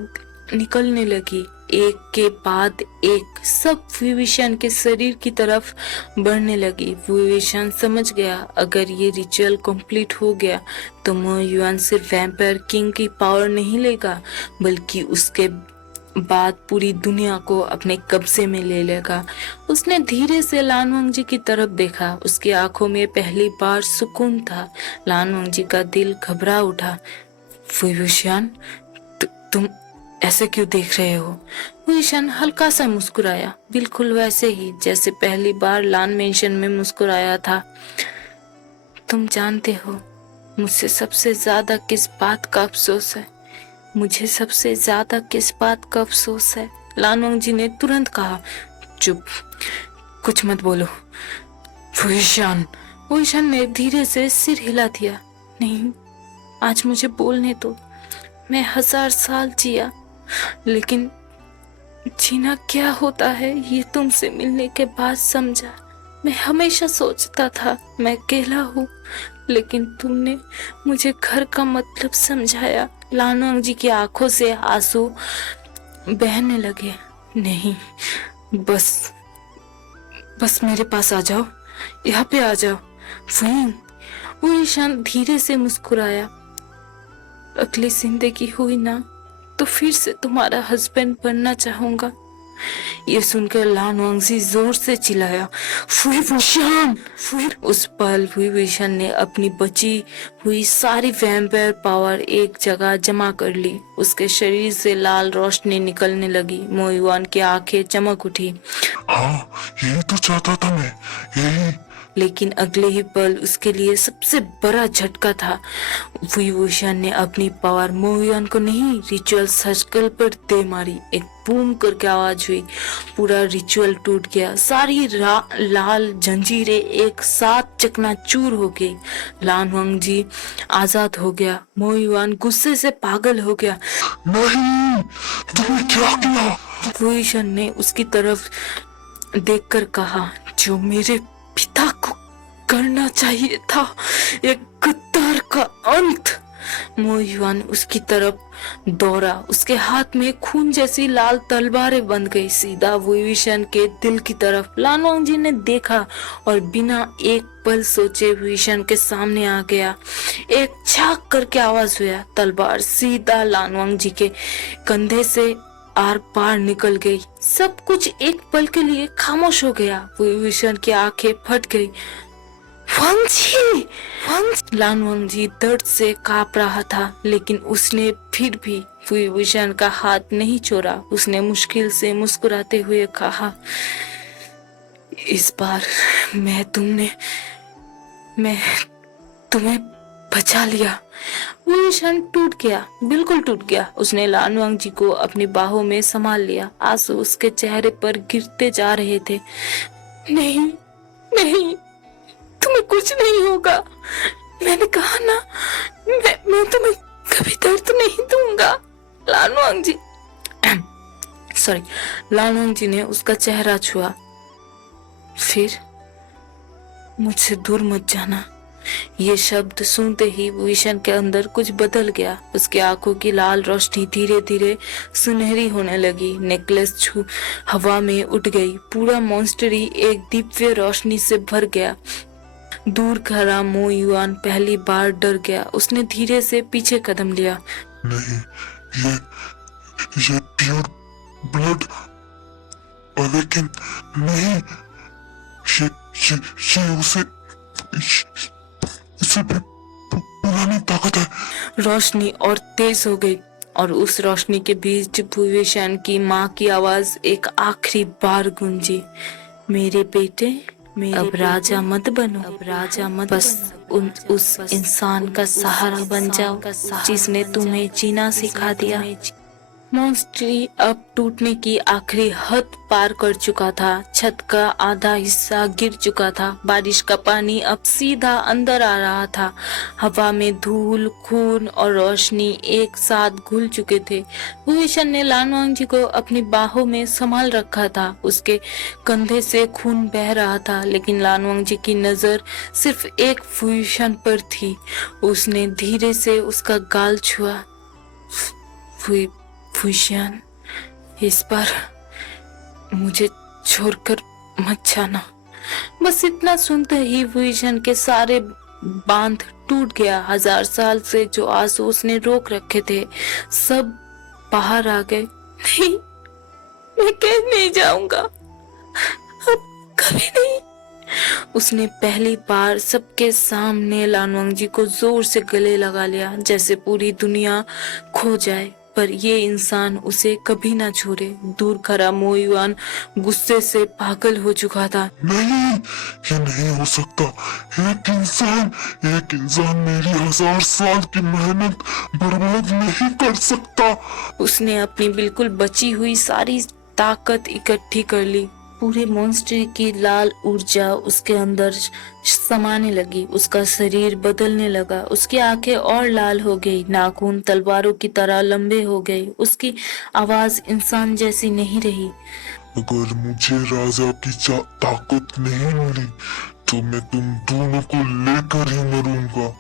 निकलने लगी, एक के बाद एक, सब फुयुशियान के शरीर की तरफ बढ़ने लगी। फुयुशियान समझ गया, अगर ये रिचुअल कंप्लीट हो गया तो मो युआन सिर्फ वैम्पायर किंग की पावर नहीं लेगा, बल्कि उसके बाद पूरी दुनिया को अपने कब्जे में ले लेगा। उसने धीरे से लानवांग जी की तरफ देखा। उसकी आंखों में पहली बार सुकून था। लानवांग जी का दिल घबरा उठा। फुयुशियान, तुम ऐसे क्यों देख रहे हो? फुयुशियान हल्का सा मुस्कुराया, बिल्कुल वैसे ही जैसे पहली बार लान मेंशन में मुस्कुराया था। तुम जानते हो मुझसे सबसे ज्यादा किस बात का अफसोस है? मुझे सबसे ज्यादा किस बात का अफसोस है? लानवांग जी ने तुरंत कहा। चुप, कुछ मत बोलो। फुयुशियान ने धीरे से सिर हिला दिया। नहीं, आज मुझे बोलने दो। मैं 1000 साल जिया, लेकिन जीना क्या होता है ये तुमसे मिलने के बाद समझा। मैं हमेशा सोचता था मैं अकेला हूँ, लेकिन तुमने मुझे घर का मतलब समझाया। लानवांग जी की आंखों से आंसू बहने लगे। नहीं, बस मेरे पास आ जाओ, यहाँ पे आ जाओ। फुयुशियान धीरे से मुस्कुराया। अगली जिंदगी हुई ना तो फिर से तुम्हारा हस्बैंड बनना चाहूंगा। ये सुनकर लान वांगजी जोर से चिल्लाया, फुईवुशान। फिर उस पल फुईवुशान ने अपनी बची हुई सारी वैम्पायर पावर एक जगह जमा कर ली। उसके शरीर से लाल रोशनी निकलने लगी। मो युआन की आंखें चमक उठी। हाँ, यही तो चाहता था मैं, यही। लेकिन अगले ही पल उसके लिए सबसे बड़ा झटका था। फुईवुशान ने अपनी पावर मो युआन को नहीं, रिचुअल सर्कल पर दे मारी। एक बूम करके आवाज हुई, पूरा रिचुअल टूट गया। सारी लाल जंजीरें एक साथ चकनाचूर हो गई। लान वांगजी आजाद हो गया। मो युआन गुस्से से पागल हो गया। नहीं, तुमने क्या किया? फुईवुशान ने उसकी तरफ देखकर कहा, जो मेरे पिता को करना चाहिए था, एक गद्दार का अंत। मो युआन उसकी तरफ दौड़ा। उसके हाथ में खून जैसी लाल तलवारें बंध गई, सीधा फुईवुशान के दिल की तरफ। लान वांगजी ने देखा और बिना एक पल सोचे फुईवुशान के सामने आ गया। एक छाक करके आवाज हुआ, तलवार सीधा लान वांगजी के कंधे से आर पार निकल गई। सब कुछ एक पल के लिए खामोश हो गया। फुईवुशान की आंखें फट गई। वांगजी, लान वांगजी दर्द से कांप रहा था, लेकिन उसने फिर भी फुईवुशान का हाथ नहीं छोड़ा। उसने मुश्किल से मुस्कुराते हुए कहा, इस बार मैं तुम्हें बचा लिया। फुईवुशान टूट गया, बिल्कुल टूट गया। उसने लान वांगजी को अपनी बाहों में संभाल लिया। आंसू उसके चेहरे पर गिरते जा रहे थे। नहीं, नहीं, तुम्हें कुछ नहीं होगा। मैंने कहा ना, मैं तुम्हें कभी दर्द नहीं दूंगा। लान वांगजी सॉरी, लान वांगजी ने उसका चेहरा छुआ। फिर, मुझसे दूर मत जाना। ये शब्द सुनते ही फुईवुशान के अंदर कुछ बदल गया। उसकी आंखों की लाल रोशनी धीरे धीरे सुनहरी होने लगी। नेकलेस हवा में उठ गई। पूरा मॉन्स्टर ही एक दिव्य रोशनी से भर गया। दूर खड़ा मो युआन पहली बार डर गया। उसने धीरे से पीछे कदम लिया। नहीं, ये प्योर ब्लड, लेकिन नहीं, ये इससे भी पुरानी ताकत है। रोशनी और तेज हो गई और उस रोशनी के बीच फुईवुशान की माँ की आवाज एक आखिरी बार गूंजी, मेरे बेटे, अब राजा मत बनो, बस उस इंसान का सहारा बन जाओ जिसने तुम्हें जीना सिखा दिया। मॉन्स्ट्री अब टूटने की आखिरी हद पार कर चुका था। छत का आधा हिस्सा गिर चुका था। बारिश का पानी अब सीधा अंदर आ रहा था। हवा में धूल, खून और रोशनी एक साथ घुल चुके थे। फुईवुशान ने लान वांगजी को अपनी बाहों में संभाल रखा था। उसके कंधे से खून बह रहा था, लेकिन लान वांगजी की नजर सिर्फ एक फुईवुशान पर थी। उसने धीरे से उसका गाल छुआ। फुईवुशान, इस बार मुझे छोड़कर मत जाना। बस इतना सुनते ही फुईवुशान के सारे बांध टूट गया। 1000 साल से जो आंसू उसने रोक रखे थे, सब बाहर आ गए। नहीं, मैं कहीं नहीं जाऊंगा, अब कभी नहीं। उसने पहली बार सबके सामने लान वांगजी को जोर से गले लगा लिया, जैसे पूरी दुनिया खो जाए, पर ये इंसान उसे कभी ना छोड़े। दूर खड़ा मो युआन गुस्से से पागल हो चुका था। नहीं, ये नहीं हो सकता। एक इंसान मेरी 1000 साल की मेहनत बर्बाद नहीं कर सकता। उसने अपनी बिल्कुल बची हुई सारी ताकत इकट्ठी कर ली। पूरे मॉन्स्टर की लाल ऊर्जा उसके अंदर समाने लगी। उसका शरीर बदलने लगा। उसकी आंखें और लाल हो गई, नाखून तलवारों की तरह लंबे हो गए। उसकी आवाज इंसान जैसी नहीं रही। अगर मुझे राजा की ताकत नहीं मिली तो मैं तुम दोनों को लेकर ही मरूंगा।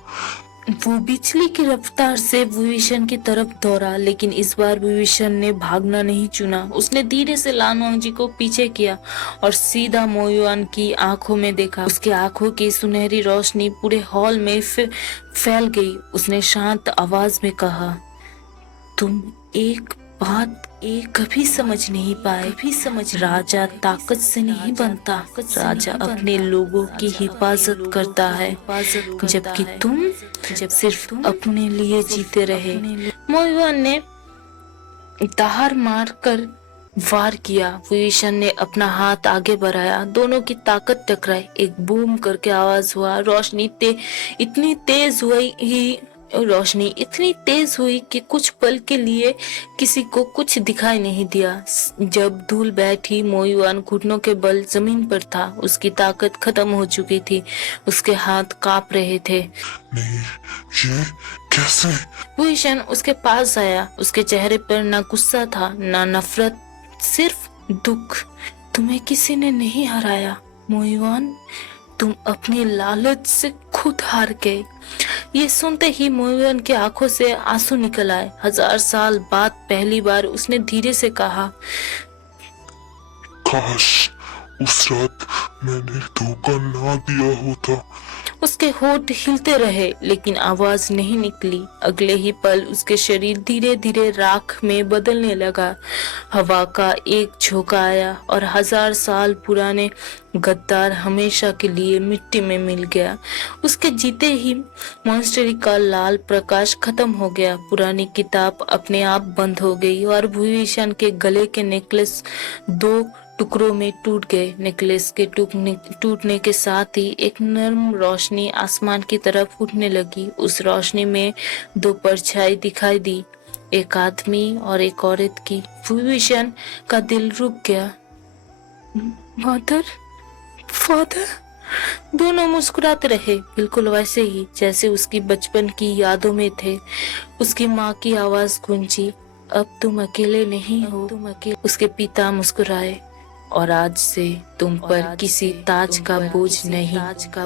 वो बिजली की रफ्तार से फुईवुशान की तरफ दौड़ा, लेकिन इस बार फुईवुशान ने भागना नहीं चुना। उसने धीरे से लान वांगजी को पीछे किया और सीधा मो युआन की आंखों में देखा। उसकी आंखों की सुनहरी रोशनी पूरे हॉल में फैल गई। उसने शांत आवाज में कहा, तुम एक बात एक कभी समझ नहीं पाए। राजा ताकत से नहीं बनता, राजा अपने लोगों की हिफाजत करता है, जबकि तुम सिर्फ अपने लिए जीते रहे। मोहिवान ने दहाड़ मार कर वार किया। विभीषण ने अपना हाथ आगे बढ़ाया, दोनों की ताकत टकराई, एक बूम करके आवाज हुआ। रोशनी इतनी तेज हुई कि कुछ पल के लिए किसी को कुछ दिखाई नहीं दिया। जब धूल बैठी, मोहिवान घुटनों के बल जमीन पर था, उसकी ताकत खत्म हो चुकी थी, उसके हाथ कांप रहे थे। नहीं, ये कैसे? विभीषण उसके पास आया, उसके चेहरे पर ना गुस्सा था ना नफरत, सिर्फ दुख। तुम्हें किसी ने नहीं हराया मोहिवान, तुम अपनी लालच से खुद हार गए। ये सुनते ही मोहिवान की आंखों से आंसू निकल आए। 1000 साल बाद पहली बार उसने धीरे से कहा, काश उस रात मैंने धोखा ना दिया होता। उसके होंठ हिलते रहे लेकिन आवाज नहीं निकली। अगले ही पल उसके शरीर धीरे धीरे राख में बदलने लगा। हवा का एक झोंका आया और 1000 साल पुराने गद्दार हमेशा के लिए मिट्टी में मिल गया। उसके जीते ही मॉन्स्टरी का लाल प्रकाश खत्म हो गया। पुरानी किताब अपने आप बंद हो गई और विभीषण के गले के नेकलेस 2 टुकड़ों में टूट गए। नेकलेस के टूटने के साथ ही एक नर्म रोशनी आसमान की तरफ उठने लगी। उस रोशनी में 2 परछाई दिखाई दी, एक आदमी और एक औरत की। विभीषण का दिल रुक गया। फादर, दोनों मुस्कुराते रहे, बिल्कुल वैसे ही जैसे उसकी बचपन की यादों में थे। उसकी माँ की आवाज गूंजी, अब तुम अकेले नहीं हो। उसके पिता मुस्कुराए, और आज से तुम पर किसी ताज का बोझ नहीं।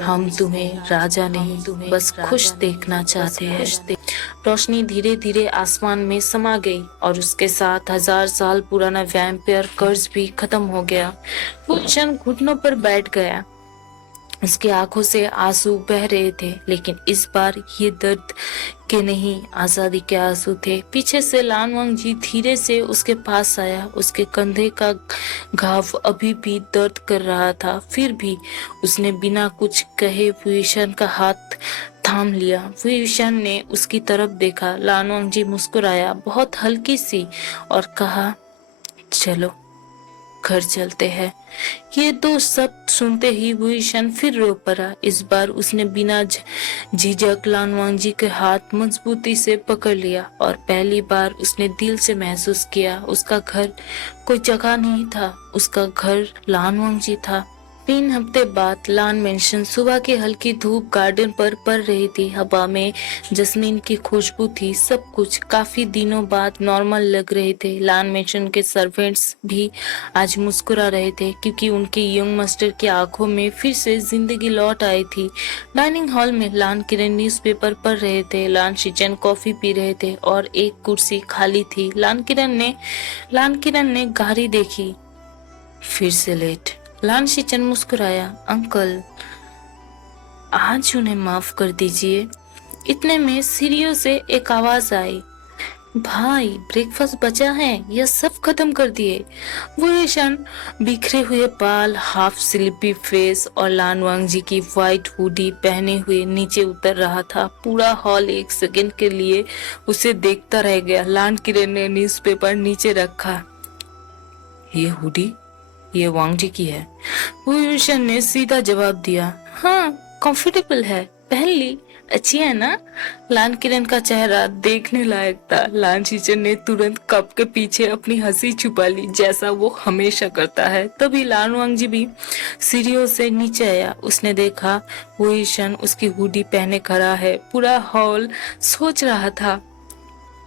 हम तुम्हें राजा नहीं, बस खुश देखना चाहते हैं। रोशनी धीरे धीरे आसमान में समा गई और उसके साथ 1000 साल पुराना वैम्पायर कर्ज भी खत्म हो गया। विभीषण घुटनों पर बैठ गया, उसकी आंखों से आंसू बह रहे थे, लेकिन इस बार ये दर्द के नहीं, आजादी के आंसू थे। पीछे से लान वांग जी धीरे से उसके पास आया। उसके कंधे का घाव अभी भी दर्द कर रहा था, फिर भी उसने बिना कुछ कहे विभीषण का हाथ थाम लिया। विभीषण ने उसकी तरफ देखा, लान वांग जी मुस्कुराया बहुत हल्की सी और कहा, चलो घर चलते हैं। ये 2 शब्द सुनते ही विभीषण फिर रो पड़ा। इस बार उसने बिना झिझक लान वांग जी के हाथ मजबूती से पकड़ लिया और पहली बार उसने दिल से महसूस किया उसका घर कोई जगह नहीं था, उसका घर लान वांग जी था। 3 हफ्ते बाद लान मेंशन सुबह की हल्की धूप गार्डन पर पड़ रही थी। हवा में जस्मीन की खुशबू थी, सब कुछ काफी दिनों बाद नॉर्मल लग रहे थे। लान मेंशन के सर्वेंट्स भी आज मुस्कुरा रहे थे क्योंकि उनके यंग मास्टर की आंखों में फिर से जिंदगी लौट आई थी। डाइनिंग हॉल में लान किरण न्यूज़पेपर पढ़ रहे थे, लान शिचन कॉफी पी रहे थे और एक कुर्सी खाली थी। लान किरण ने गाड़ी देखी, फिर से लेट। लान शिचन मुस्कुराया, अंकल आज उन्हें माफ कर दीजिए। इतने में सीढ़ियों से एक आवाज आई, भाई ब्रेकफास्ट बचा है, यह सब खत्म कर दिए। विभीषण बिखरे हुए बाल, हाफ स्लिपी फेस और लान वांग जी की व्हाइट हुडी पहने हुए नीचे उतर रहा था। पूरा हॉल एक सेकंड के लिए उसे देखता रह गया। लान किरण ने न्यूज़पेपर नीचे रखा, ये हुडी ये वांग जी की है। विभीषण ने सीधा जवाब दिया, हाँ कंफर्टेबल है, पहन ली, अच्छी है ना। लान किरण का चेहरा देखने लायक था। लान शिचन ने तुरंत कप के पीछे अपनी हंसी छुपा ली, जैसा वो हमेशा करता है। तभी लान वांग जी भी सीढ़ियों से नीचे आया। उसने देखा विभीषण उसकी हुडी पहने खड़ा है। पूरा हॉल सोच रहा था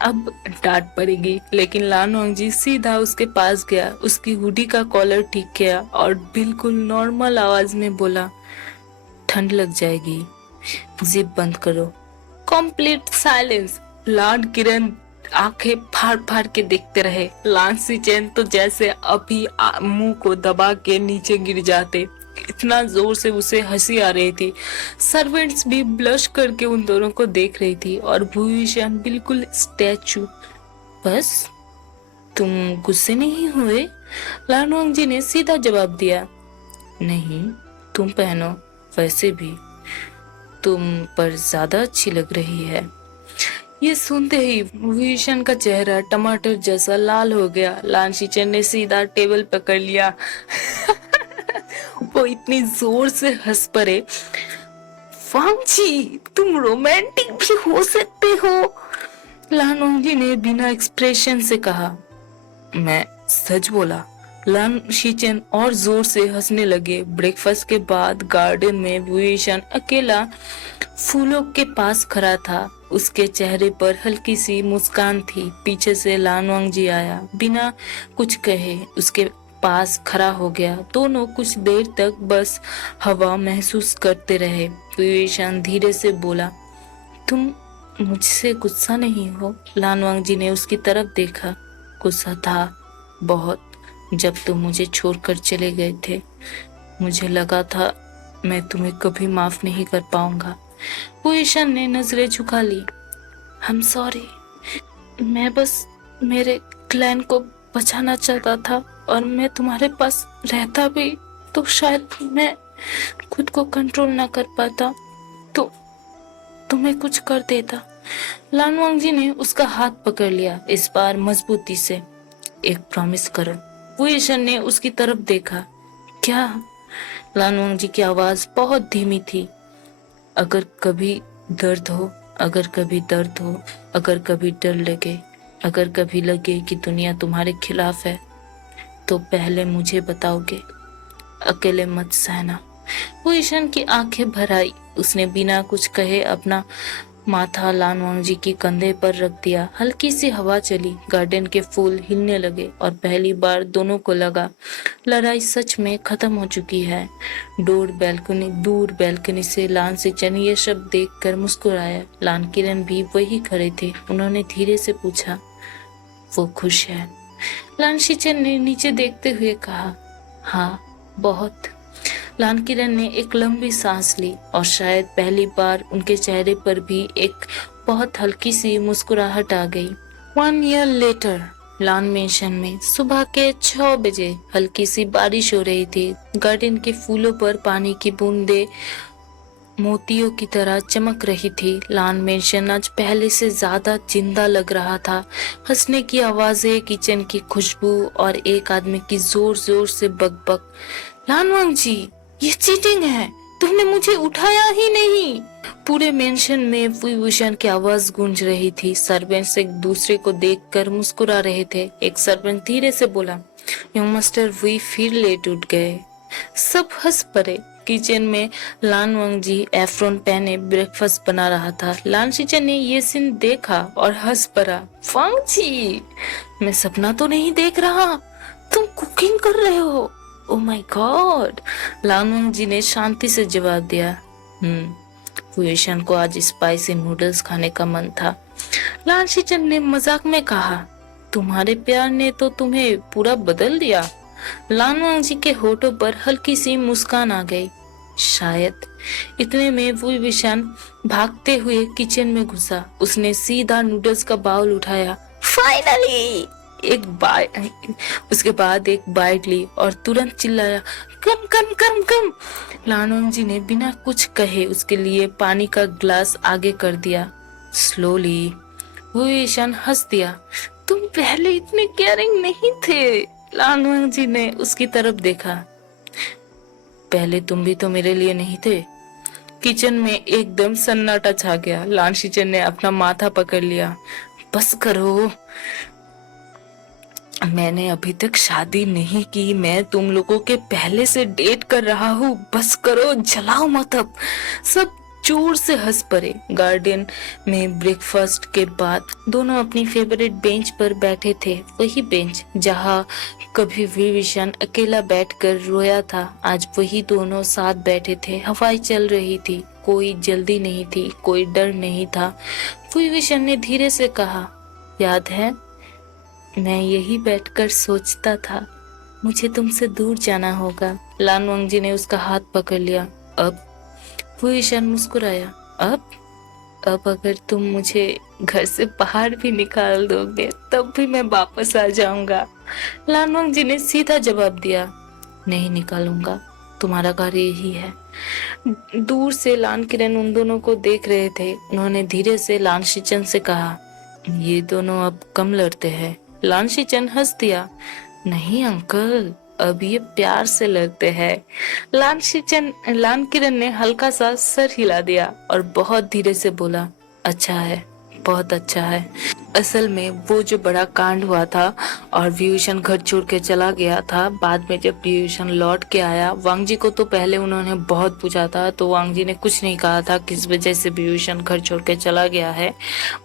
अब डांट पड़ेगी, लेकिन लान वांग जी सीधा उसके पास गया, उसकी हुडी का कॉलर ठीक किया और बिल्कुल नॉर्मल आवाज में बोला, ठंड लग जाएगी, जिप बंद करो। Complete silence. लान किरण आंखें फाड़ फाड़ के देखते रहे। लान शिचन तो जैसे अभी मुंह को दबा के नीचे गिर जाते, इतना जोर से उसे हंसी आ रही थी। सर्वेंट्स भी ब्लश करके उन दोनों को देख रही थी और विभीषण बिल्कुल स्टैचू। बस तुम गुस्से नहीं हुए? लान वांगजी ने सीधा जवाब दिया। नहीं, तुम पहनो, वैसे भी तुम पर ज्यादा अच्छी लग रही है। ये सुनते ही विभीषण का चेहरा टमाटर जैसा लाल हो गया। लान शीचेन ने सीधा टेबल पकड़ लिया। वो इतनी जोर से हंस पड़े। वांगजी, तुम रोमांटिक भी हो सकते हो, लान वांगजी ने बिना एक्सप्रेशन से कहा। मैं सच बोला। लान शीचेन और जोर से हंसने लगे। ब्रेकफास्ट के बाद गार्डन में विभीषण अकेला फूलों के पास खड़ा था। उसके चेहरे पर हल्की सी मुस्कान थी। पीछे से लान वांगजी आया, बिना कुछ कहे उसके पास खड़ा हो गया। दोनों कुछ देर तक बस हवा महसूस करते रहे। विभीषण धीरे से बोला, तुम मुझसे गुस्सा नहीं हो? लान वांगजी ने उसकी तरफ देखा। गुस्सा था बहुत, जब तुम मुझे छोड़कर चले गए थे। मुझे लगा था मैं तुम्हें कभी माफ नहीं कर पाऊंगा। विभीषण ने नजरें झुका ली। आई एम सॉरी, मैं बस मेरे क्लैन को बचाना चाहता था, और मैं तुम्हारे पास रहता भी तो शायद मैं खुद को कंट्रोल ना कर पाता, तो तुम्हें कुछ कर देता। लान वांगजी ने उसका हाथ पकड़ लिया, इस बार मजबूती से। एक प्रॉमिस करो। विभीषण ने उसकी तरफ देखा। क्या? लान वांगजी की आवाज बहुत धीमी थी। अगर कभी दर्द हो, अगर कभी दर्द हो, अगर कभी डर लगे, अगर कभी लगे कि दुनिया तुम्हारे खिलाफ है, तो पहले मुझे बताओगे। अकेले मत सहना। विभीषण की आंखें भर आई। उसने बिना कुछ कहे अपना माथा लान वांगजी की कंधे पर रख दिया। हल्की सी हवा चली, गार्डन के फूल हिलने लगे और पहली बार दोनों को लगा लड़ाई सच में खत्म हो चुकी है। दूर बैल्कनी से लान शीचेन ये शब्द देखकर मुस्कुराया। लान किरण भी वही खड़े थे। उन्होंने धीरे से पूछा, वो खुश है? लान शीचेन ने नीचे देखते हुए कहा, हाँ बहुत। लान किरण ने एक लंबी सांस ली और शायद पहली बार उनके चेहरे पर भी एक बहुत हल्की सी मुस्कुराहट आ गई। 1 year later, लान मेंशन में सुबह के 6 बजे हल्की सी बारिश हो रही थी। गार्डन के फूलों पर पानी की बूंदें मोतियों की तरह चमक रही थी। लान मेंशन आज पहले से ज्यादा जिंदा लग रहा था। हंसने की आवाजें, किचन की खुशबू और एक आदमी की जोर जोर से बकबक। लान वांगजी, ये चीटिंग है, तुमने मुझे उठाया ही नहीं। पूरे मेंशन में विभूषण की आवाज गूंज रही थी। सर्वेंट्स एक दूसरे को देखकर मुस्कुरा रहे थे। एक सर्वेंट धीरे से बोला, यंग मास्टर वी फिर लेट उठ गए। सब हंस पड़े। किचन में लान वांगजी एफ्रोन पहने ब्रेकफास्ट बना रहा था। लान शीचेन ने ये सीन देखा और हंस पड़ा। वांगजी, मैं सपना तो नहीं देख रहा, तुम कुकिंग कर रहे हो। ओह माय गॉड, लान वांगजी ने शांति से जवाब दिया। विभीषण को आज स्पाइसी नूडल्स खाने का मन था। लान शीचेन ने मजाक में कहा, तुम्हारे प्यार ने तो तुम्हें पूरा बदल दिया। लान वांगजी के होठों पर हल्की सी मुस्कान आ गई। शायद। इतने में विभीषण भागते हुए किचन में घुसा। उसने सीधा नूडल्स का बाउल उठाया। फाइनली! उसके बाद एक बाइट ली और तुरंत चिल्लाया, कम कम कम कम। लान वांगजी ने बिना कुछ कहे उसके लिए पानी का ग्लास आगे कर दिया। स्लोली। विभीषण हंस दिया। तुम पहले इतने केयरिंग नहीं थे। लान वांगजी ने उसकी तरफ देखा। पहले तुम भी तो मेरे लिए नहीं थे। किचन में एकदम सन्नाटा छा गया। लान शीचेन ने अपना माथा पकड़ लिया। बस करो, मैंने अभी तक शादी नहीं की। मैं तुम लोगों के पहले से डेट कर रहा हूँ। बस करो, जलाओ मत अब। सब जोर से हंस पड़े। गार्डन में ब्रेकफास्ट के बाद दोनों अपनी फेवरेट बेंच पर बैठे थे। वही बेंच जहाँ कभी विभीषण अकेला बैठकर रोया था, आज वही दोनों साथ बैठे थे। हवाएं चल रही थी, कोई जल्दी नहीं थी, कोई डर नहीं था। विभीषण ने धीरे से कहा, याद है मैं यही बैठकर सोचता था मुझे तुमसे दूर जाना होगा। लान वांगजी ने उसका हाथ पकड़ लिया। अब? विभीषण मुस्कुराया। अब अगर तुम मुझे घर से बाहर भी निकाल दोगे तब भी मैं वापस आ जाऊंगा। लानवंग जी ने सीधा जवाब दिया, नहीं निकालूंगा, तुम्हारा घर यही है। दूर से लान किरण उन दोनों को देख रहे थे। उन्होंने धीरे से लान शिचन से कहा, ये दोनों अब कम लड़ते हैं। लान शिचन हंस दिया, नहीं अंकल, अब ये प्यार से लड़ते हैं। लान किरण ने हल्का सा सर हिला दिया और बहुत धीरे से बोला, अच्छा है, बहुत अच्छा है। असल में वो जो बड़ा कांड हुआ था और विभूषण घर छोड़ के चला गया था, बाद में जब विभूषण लौट के आया, वांग जी को तो पहले उन्होंने बहुत पूछा था तो वांग जी ने कुछ नहीं कहा था किस वजह से विभूषण घर छोड़ के चला गया है।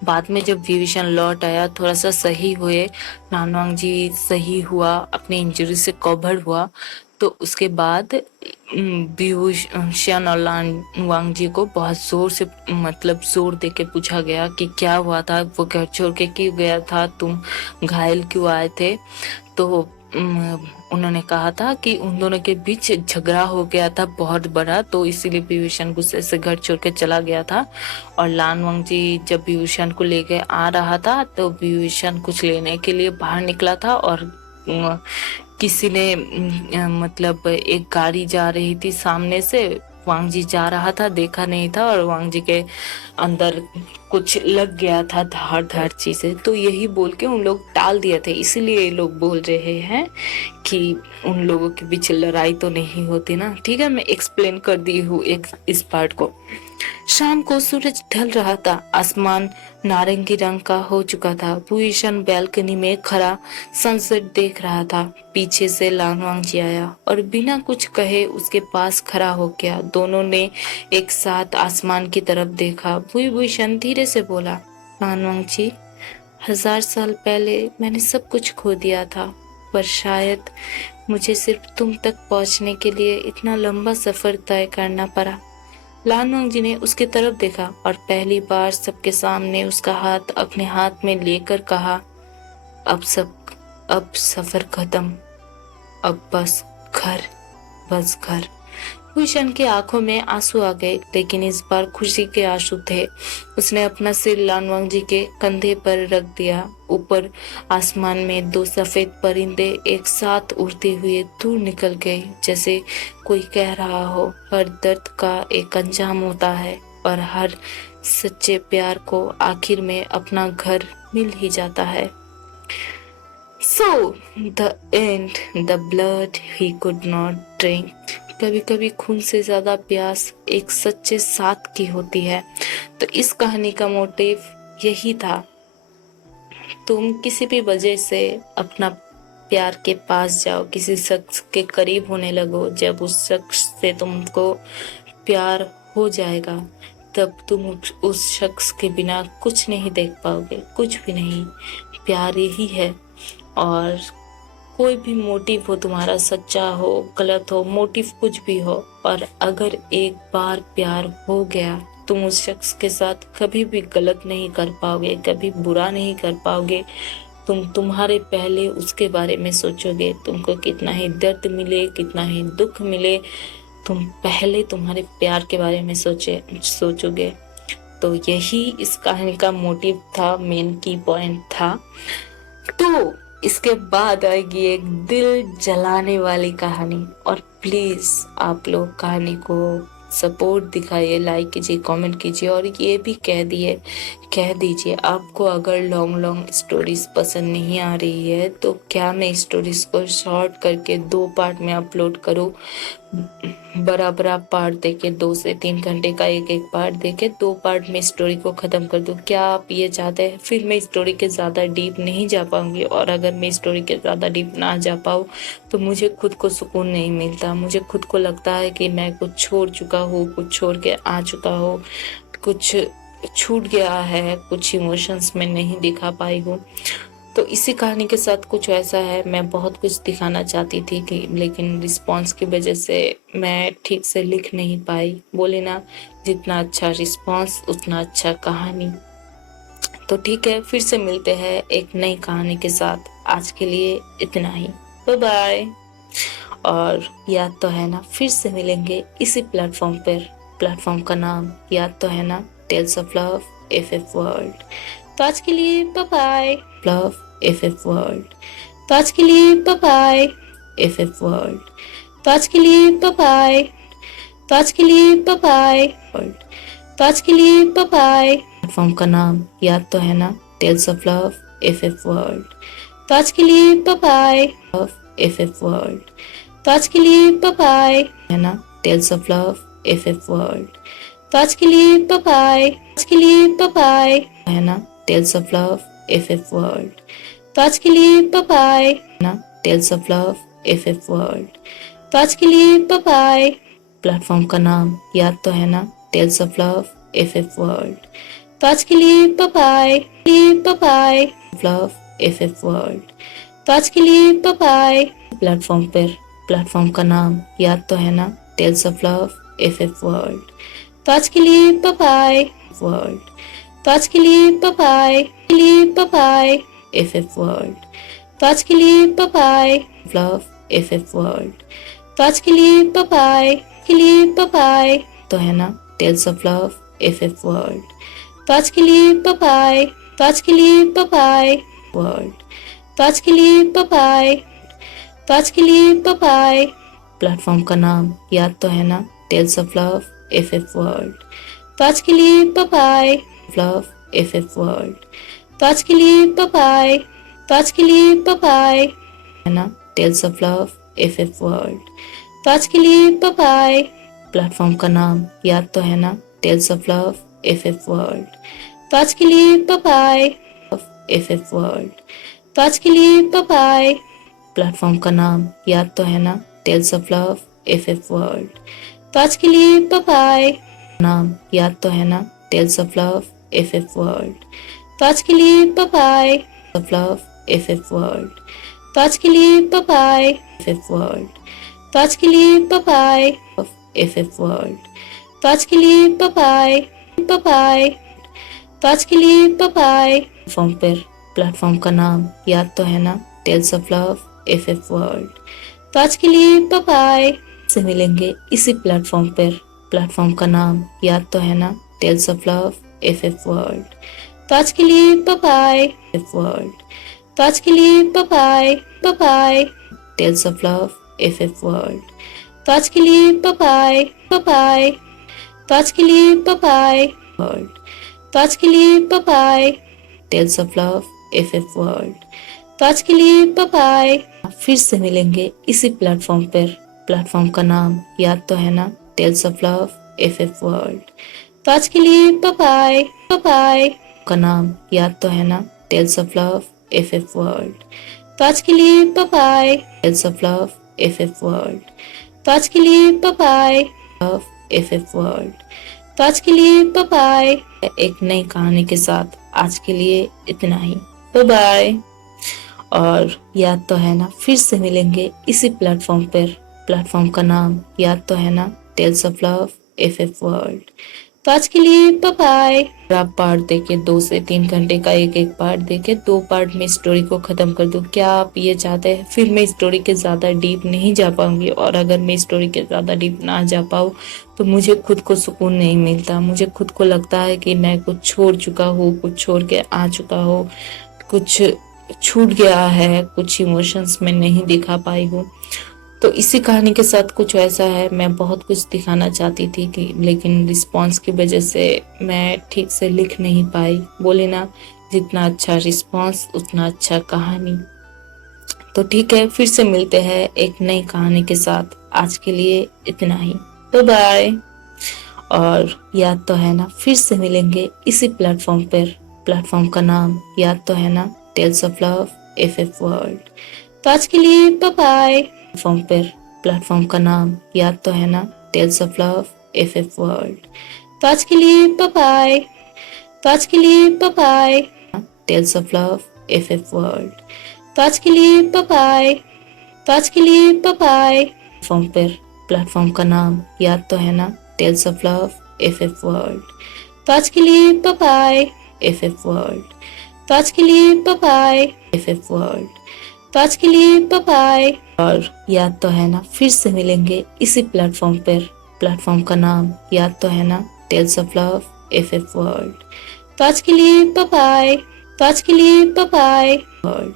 बाद में जब विभूषण लौट आया, थोड़ा सा सही हुए, नानवांग जी सही हुआ, अपनी इंजरी से कवर हुआ, तो उसके बाद विभूषण और लानवांग जी को बहुत जोर से मतलब जोर दे के पूछा गया कि क्या हुआ था, वो घर छोड़ के क्यों गया था, तुम घायल क्यों आए थे। तो उन्होंने कहा था कि उन दोनों के बीच झगड़ा हो गया था बहुत बड़ा, तो इसीलिए विभूषण गुस्से से घर छोड़ के चला गया था। और लानवांग जी जब विभूषण को लेके आ रहा था तो विभूषण कुछ लेने के लिए बाहर निकला था और किसी ने मतलब एक गाड़ी जा रही थी सामने से, वांग जी जा रहा था, देखा नहीं था और वांग जी के अंदर कुछ लग गया था धार धार चीजें, तो यही बोल के उन लोग टाल दिए थे। इसीलिए ये लोग बोल रहे हैं कि उन लोगों के बीच लड़ाई तो नहीं होती ना। ठीक है, मैं एक्सप्लेन कर दी हूँ एक इस पार्ट को। शाम को सूरज ढल रहा था, आसमान नारंगी रंग का हो चुका था। भूषण बैल्कनी में खड़ा सनसेट देख रहा था। पीछे से लानवांग जी आया और बिना कुछ कहे उसके पास खड़ा हो गया। दोनों ने एक साथ आसमान की तरफ देखा। भूषण धीरे से बोला, लानवांग जी, 1000 साल पहले मैंने सब कुछ खो दिया था, पर शायद मुझे सिर्फ तुम तक पहुंचने के लिए इतना लंबा सफर तय करना पड़ा। लानवांग जी ने उसकी तरफ देखा और पहली बार सबके सामने उसका हाथ अपने हाथ में लेकर कहा, अब सफर खत्म, अब बस घर। भूषण की आंखों में आंसू आ गए, लेकिन इस बार खुशी के आंसू थे। उसने अपना सिर लानवांग जी के कंधे पर रख दिया। ऊपर आसमान में 2 सफेद परिंदे एक साथ उड़ते हुए दूर निकल गए, जैसे कोई कह रहा हो, हर दर्द का एक अंजाम होता है और हर सच्चे प्यार को आखिर में अपना घर मिल ही जाता है। So, the end, the blood he could not drink. कभी कभी खून से ज्यादा प्यास एक सच्चे साथ की होती है। तो इस कहानी का मोटिव यही था, तुम किसी भी वजह से अपना प्यार के पास जाओ, किसी शख्स के करीब होने लगो, जब उस शख्स से तुमको प्यार हो जाएगा तब तुम उस शख्स के बिना कुछ नहीं देख पाओगे, कुछ भी नहीं। प्यार यही है। और कोई भी मोटिव हो तुम्हारा, सच्चा हो गलत हो, मोटिव कुछ भी हो, और अगर एक बार प्यार हो गया तुम उस शख्स के साथ कभी भी गलत नहीं कर पाओगे, कभी बुरा नहीं कर पाओगे। तुम्हारे पहले उसके बारे में सोचोगे, तुमको कितना ही दर्द मिले, कितना ही दुख मिले, तुम पहले तुम्हारे प्यार के बारे में सोचोगे। तो यही इस कहानी का मोटिव था, मेन की पॉइंट था। तो इसके बाद आएगी एक दिल जलाने वाली कहानी, और प्लीज आप लोग कहानी को सपोर्ट दिखाइए, लाइक कीजिए, कमेंट कीजिए, और ये भी कह दीजिए आपको अगर लॉन्ग स्टोरीज पसंद नहीं आ रही है तो क्या मैं स्टोरीज को शॉर्ट करके 2 पार्ट में अपलोड करूँ, बड़ा पार्ट देके 2 से 3 घंटे का एक पार्ट देके 2 पार्ट में स्टोरी को खत्म कर दूं। क्या आप ये चाहते हैं? फिर मैं स्टोरी के ज्यादा डीप नहीं जा पाऊंगी, और अगर मैं स्टोरी के ज्यादा डीप ना जा पाऊँ तो मुझे खुद को सुकून नहीं मिलता। मुझे खुद को लगता है कि मैं कुछ छोड़ चुका हूँ, कुछ छोड़ के आ चुका हूँ, कुछ छूट गया है, कुछ इमोशंस में नहीं दिखा पाई हूँ। तो इसी कहानी के साथ कुछ ऐसा है, मैं बहुत कुछ दिखाना चाहती थी कि लेकिन रिस्पॉन्स की वजह से मैं ठीक से लिख नहीं पाई। बोले ना, जितना अच्छा रिस्पॉन्स उतना अच्छा कहानी। तो ठीक है, फिर से मिलते हैं एक नई कहानी के साथ। आज के लिए इतना ही, बाय बाय। और याद तो है ना, फिर से मिलेंगे इसी प्लेटफॉर्म पर। प्लेटफॉर्म का नाम याद तो है ना, tales of love FF world. तो आज के लिए bye bye. Love FF world. तो आज के लिए बाय बाय एफएफ वर्ल्ड। तो आज के लिए बाय बाय। तो आज के लिए बाय बाय वर्ल्ड। तो आज के लिए बाय बाय। प्लेटफॉर्म का नाम याद तो है ना, tales of love FF world. तो आज के लिए bye bye love FF world. तो आज के लिए बाय बाय है ना, tales of love FF world. तो आज के लिए बाय बाय। आज के लिए बाय बाय है ना, tales of love FF world. तो आज के लिए बाय बाय ना, tales of love FF world. तो आज के लिए बाय बाय। प्लेटफॉर्म का नाम याद तो है ना, tales of love FF world. तो आज के लिए bye bye. Bye bye love FF world. तो आज के लिए बाय बाय। प्लेटफॉर्म का नाम याद तो है ना, tales of love FF world. तो आज के लिए बाय बाय वर्ल्ड। तो आज के लिए bye bye. Bye bye FF world. तो आज के लिए bye bye love FF world. तो आज के लिए बाय बाय। के लिए बाय बाय तो है ना, tales of love FF world. तो आज के लिए बाय बाय। तो आज के लिए बाय बाय वर्ल्ड। तो आज के लिए बाय बाय। तो आज के लिए बाय बाय। प्लेटफॉर्म का नाम याद तो है ना, tales of love FF world. तो आज के लिए bye bye love FF world. तो आज के लिए बाय बाय। तो आज के लिए बाय बाय है ना, tales of love FF world. तो आज के लिए बाय बाय। प्लेटफॉर्म का नाम याद तो है ना, tales of love FF world. तो आज के लिए बाय बाय एफएफ वर्ल्ड। तो आज के लिए बाय बाय। प्लेटफॉर्म का नाम याद तो है ना, tales of love FF world. तो आज के लिए बाय बाय। नाम याद तो है ना, tales of love FF world. तो आज के लिए bye bye of love FF world. तो आज के लिए बाय बाय एफएफ वर्ल्ड। तो आज के लिए बाय बाय एफएफ वर्ल्ड। तो आज के लिए बाय बाय। Bye bye. तो आज के लिए बाय बाय। प्लेटफॉर्म का नाम याद तो है ना, tales of love FF world. तो आज के लिए बाय बाय। से मिलेंगे इसी प्लेटफॉर्म पर। प्लेटफॉर्म का नाम याद तो है ना, tales of love FF world. तो आज के लिए बाय बाय एफएफ वर्ल्ड। तो आज के लिए bye bye. Bye bye tales of love FF world. तो आज के लिए बाय बाय। Bye bye. तो आज के लिए बाय बाय वर्ल्ड। तो आज के लिए bye bye. Tales of love FF world. तो आज के लिए बाय बाय। फिर से मिलेंगे इसी प्लेटफॉर्म पर। प्लेटफॉर्म का नाम याद तो है ना, tales of love FF world. तो आज के लिए बाय बाय। बाय बाय का नाम याद तो है ना, tales of love FF world. तो आज के लिए bye bye. Tales of love FF world. तो आज के लिए bye bye love FF world. तो आज के लिए बाय बाय। एक नई कहानी के साथ आज के लिए इतना ही। Bye bye. और याद तो है ना, फिर से मिलेंगे इसी प्लेटफॉर्म पर। प्लेटफॉर्म का नाम याद तो है ना, tales of love FF world. तो आज के लिए बाय बाय। आप पार्ट देके 2 से 3 घंटे का एक पार्ट देके 2 पार्ट में स्टोरी को खत्म कर दूं, क्या आप ये चाहते हैं? फिर मैं स्टोरी के ज्यादा डीप नहीं जा पाऊंगी, और अगर मैं स्टोरी के ज्यादा डीप ना जा पाऊँ तो मुझे खुद को सुकून नहीं मिलता। मुझे खुद को लगता है कि मैं कुछ छोड़ चुका हूँ, कुछ छोड़ के आ चुका हूँ, कुछ छूट गया है, कुछ इमोशंस में नहीं दिखा पाई हूँ। तो इसी कहानी के साथ कुछ ऐसा है, मैं बहुत कुछ दिखाना चाहती थी कि लेकिन रिस्पॉन्स की वजह से मैं ठीक से लिख नहीं पाई। बोले ना, जितना अच्छा रिस्पॉन्स उतना अच्छा कहानी। तो ठीक है, फिर से मिलते हैं एक नई कहानी के साथ। आज के लिए इतना ही। Bye bye. और याद तो है ना, फिर से मिलेंगे इसी प्लेटफॉर्म पर। प्लेटफॉर्म का नाम याद तो है ना, tales of love FF world. तो आज के लिए बाय बाय। प्लेटफॉर्म का नाम याद तो है ना, tales of love FF world. तो आज के लिए बाय बाय। तो आज के लिए bye bye. Tales of love FF world. तो आज के लिए बाय बाय। तो आज के लिए बाय बाय। प्लेटफॉर्म का नाम याद तो है ना, tales of love FF world. तो आज के लिए बाय बाय एफएफ वर्ल्ड। तो आज के लिए बाय बाय एफएफ वर्ल्ड। तो आज के लिए बाय बाय। और याद तो है ना, फिर से मिलेंगे इसी प्लेटफॉर्म पर। प्लेटफॉर्म का नाम याद तो है ना, tales of love FF world. तो आज के लिए बाय बाय। तो आज के लिए बाय बाय वर्ल्ड।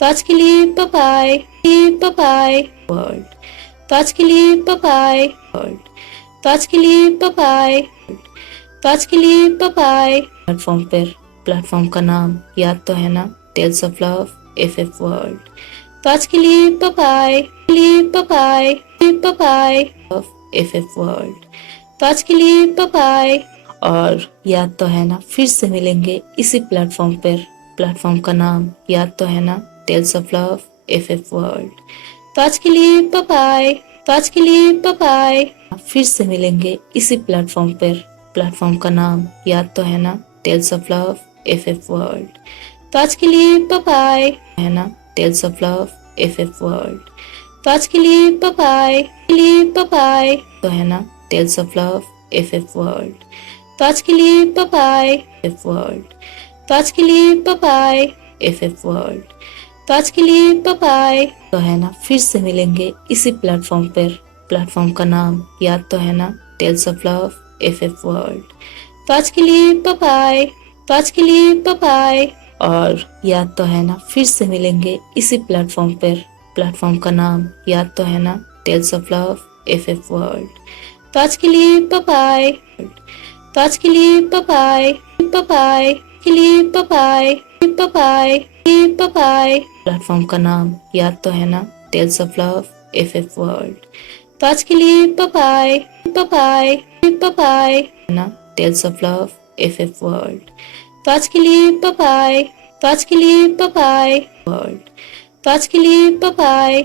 तो आज के लिए bye bye. Bye bye world. तो आज के लिए बाय बाय वर्ल्ड। तो आज के लिए बाय बाय। तो आज के लिए बाय बाय। प्लेटफॉर्म पर प्लेटफॉर्म का नाम याद तो है ना, tales of love FF world. तो आज के लिए bye bye. Bye bye. Bye bye FF world. तो आज के लिए बाय बाय। और याद तो है ना, फिर से मिलेंगे इसी प्लेटफॉर्म पर। प्लेटफॉर्म का नाम याद तो है ना, tales of love FF world. तो आज के लिए बाय बाय। तो आज के लिए बाय बाय। फिर से मिलेंगे इसी प्लेटफॉर्म पर। प्लेटफॉर्म का नाम याद तो है ना, tales of love FF world. तो आज के लिए बाय बाय है ना, tales of love FF world. तो आज के लिए बाय बाय। बाय बाय तो है ना, tales of love FF world. तो आज के लिए बाय बाय एफएफ वर्ल्ड। तो आज के लिए बाय बाय एफएफ वर्ल्ड। तो आज के लिए बाय बाय। तो है ना, फिर से मिलेंगे इसी प्लेटफॉर्म पर। प्लेटफॉर्म का नाम याद तो है ना, tales of love FF world. तो आज के लिए बाय बाय। तो आज के लिए बाय बाय। और याद तो है ना, फिर से मिलेंगे इसी प्लेटफॉर्म पर। प्लेटफॉर्म का नाम याद तो है ना, tales of love FF world. तो आज के लिए बाय बाय। तो आज के लिए बाय बाय। बाय बाय के लिए bye bye. Bye bye. Bye bye. Platform का नाम याद तो है ना, tales of love FF world. तो आज के लिए bye bye. Bye bye. Bye bye है ना, tales of love FF world. तो आज के लिए बाय बाय। तो आज के लिए बाय बाय वर्ल्ड। तो आज के लिए बाय बाय।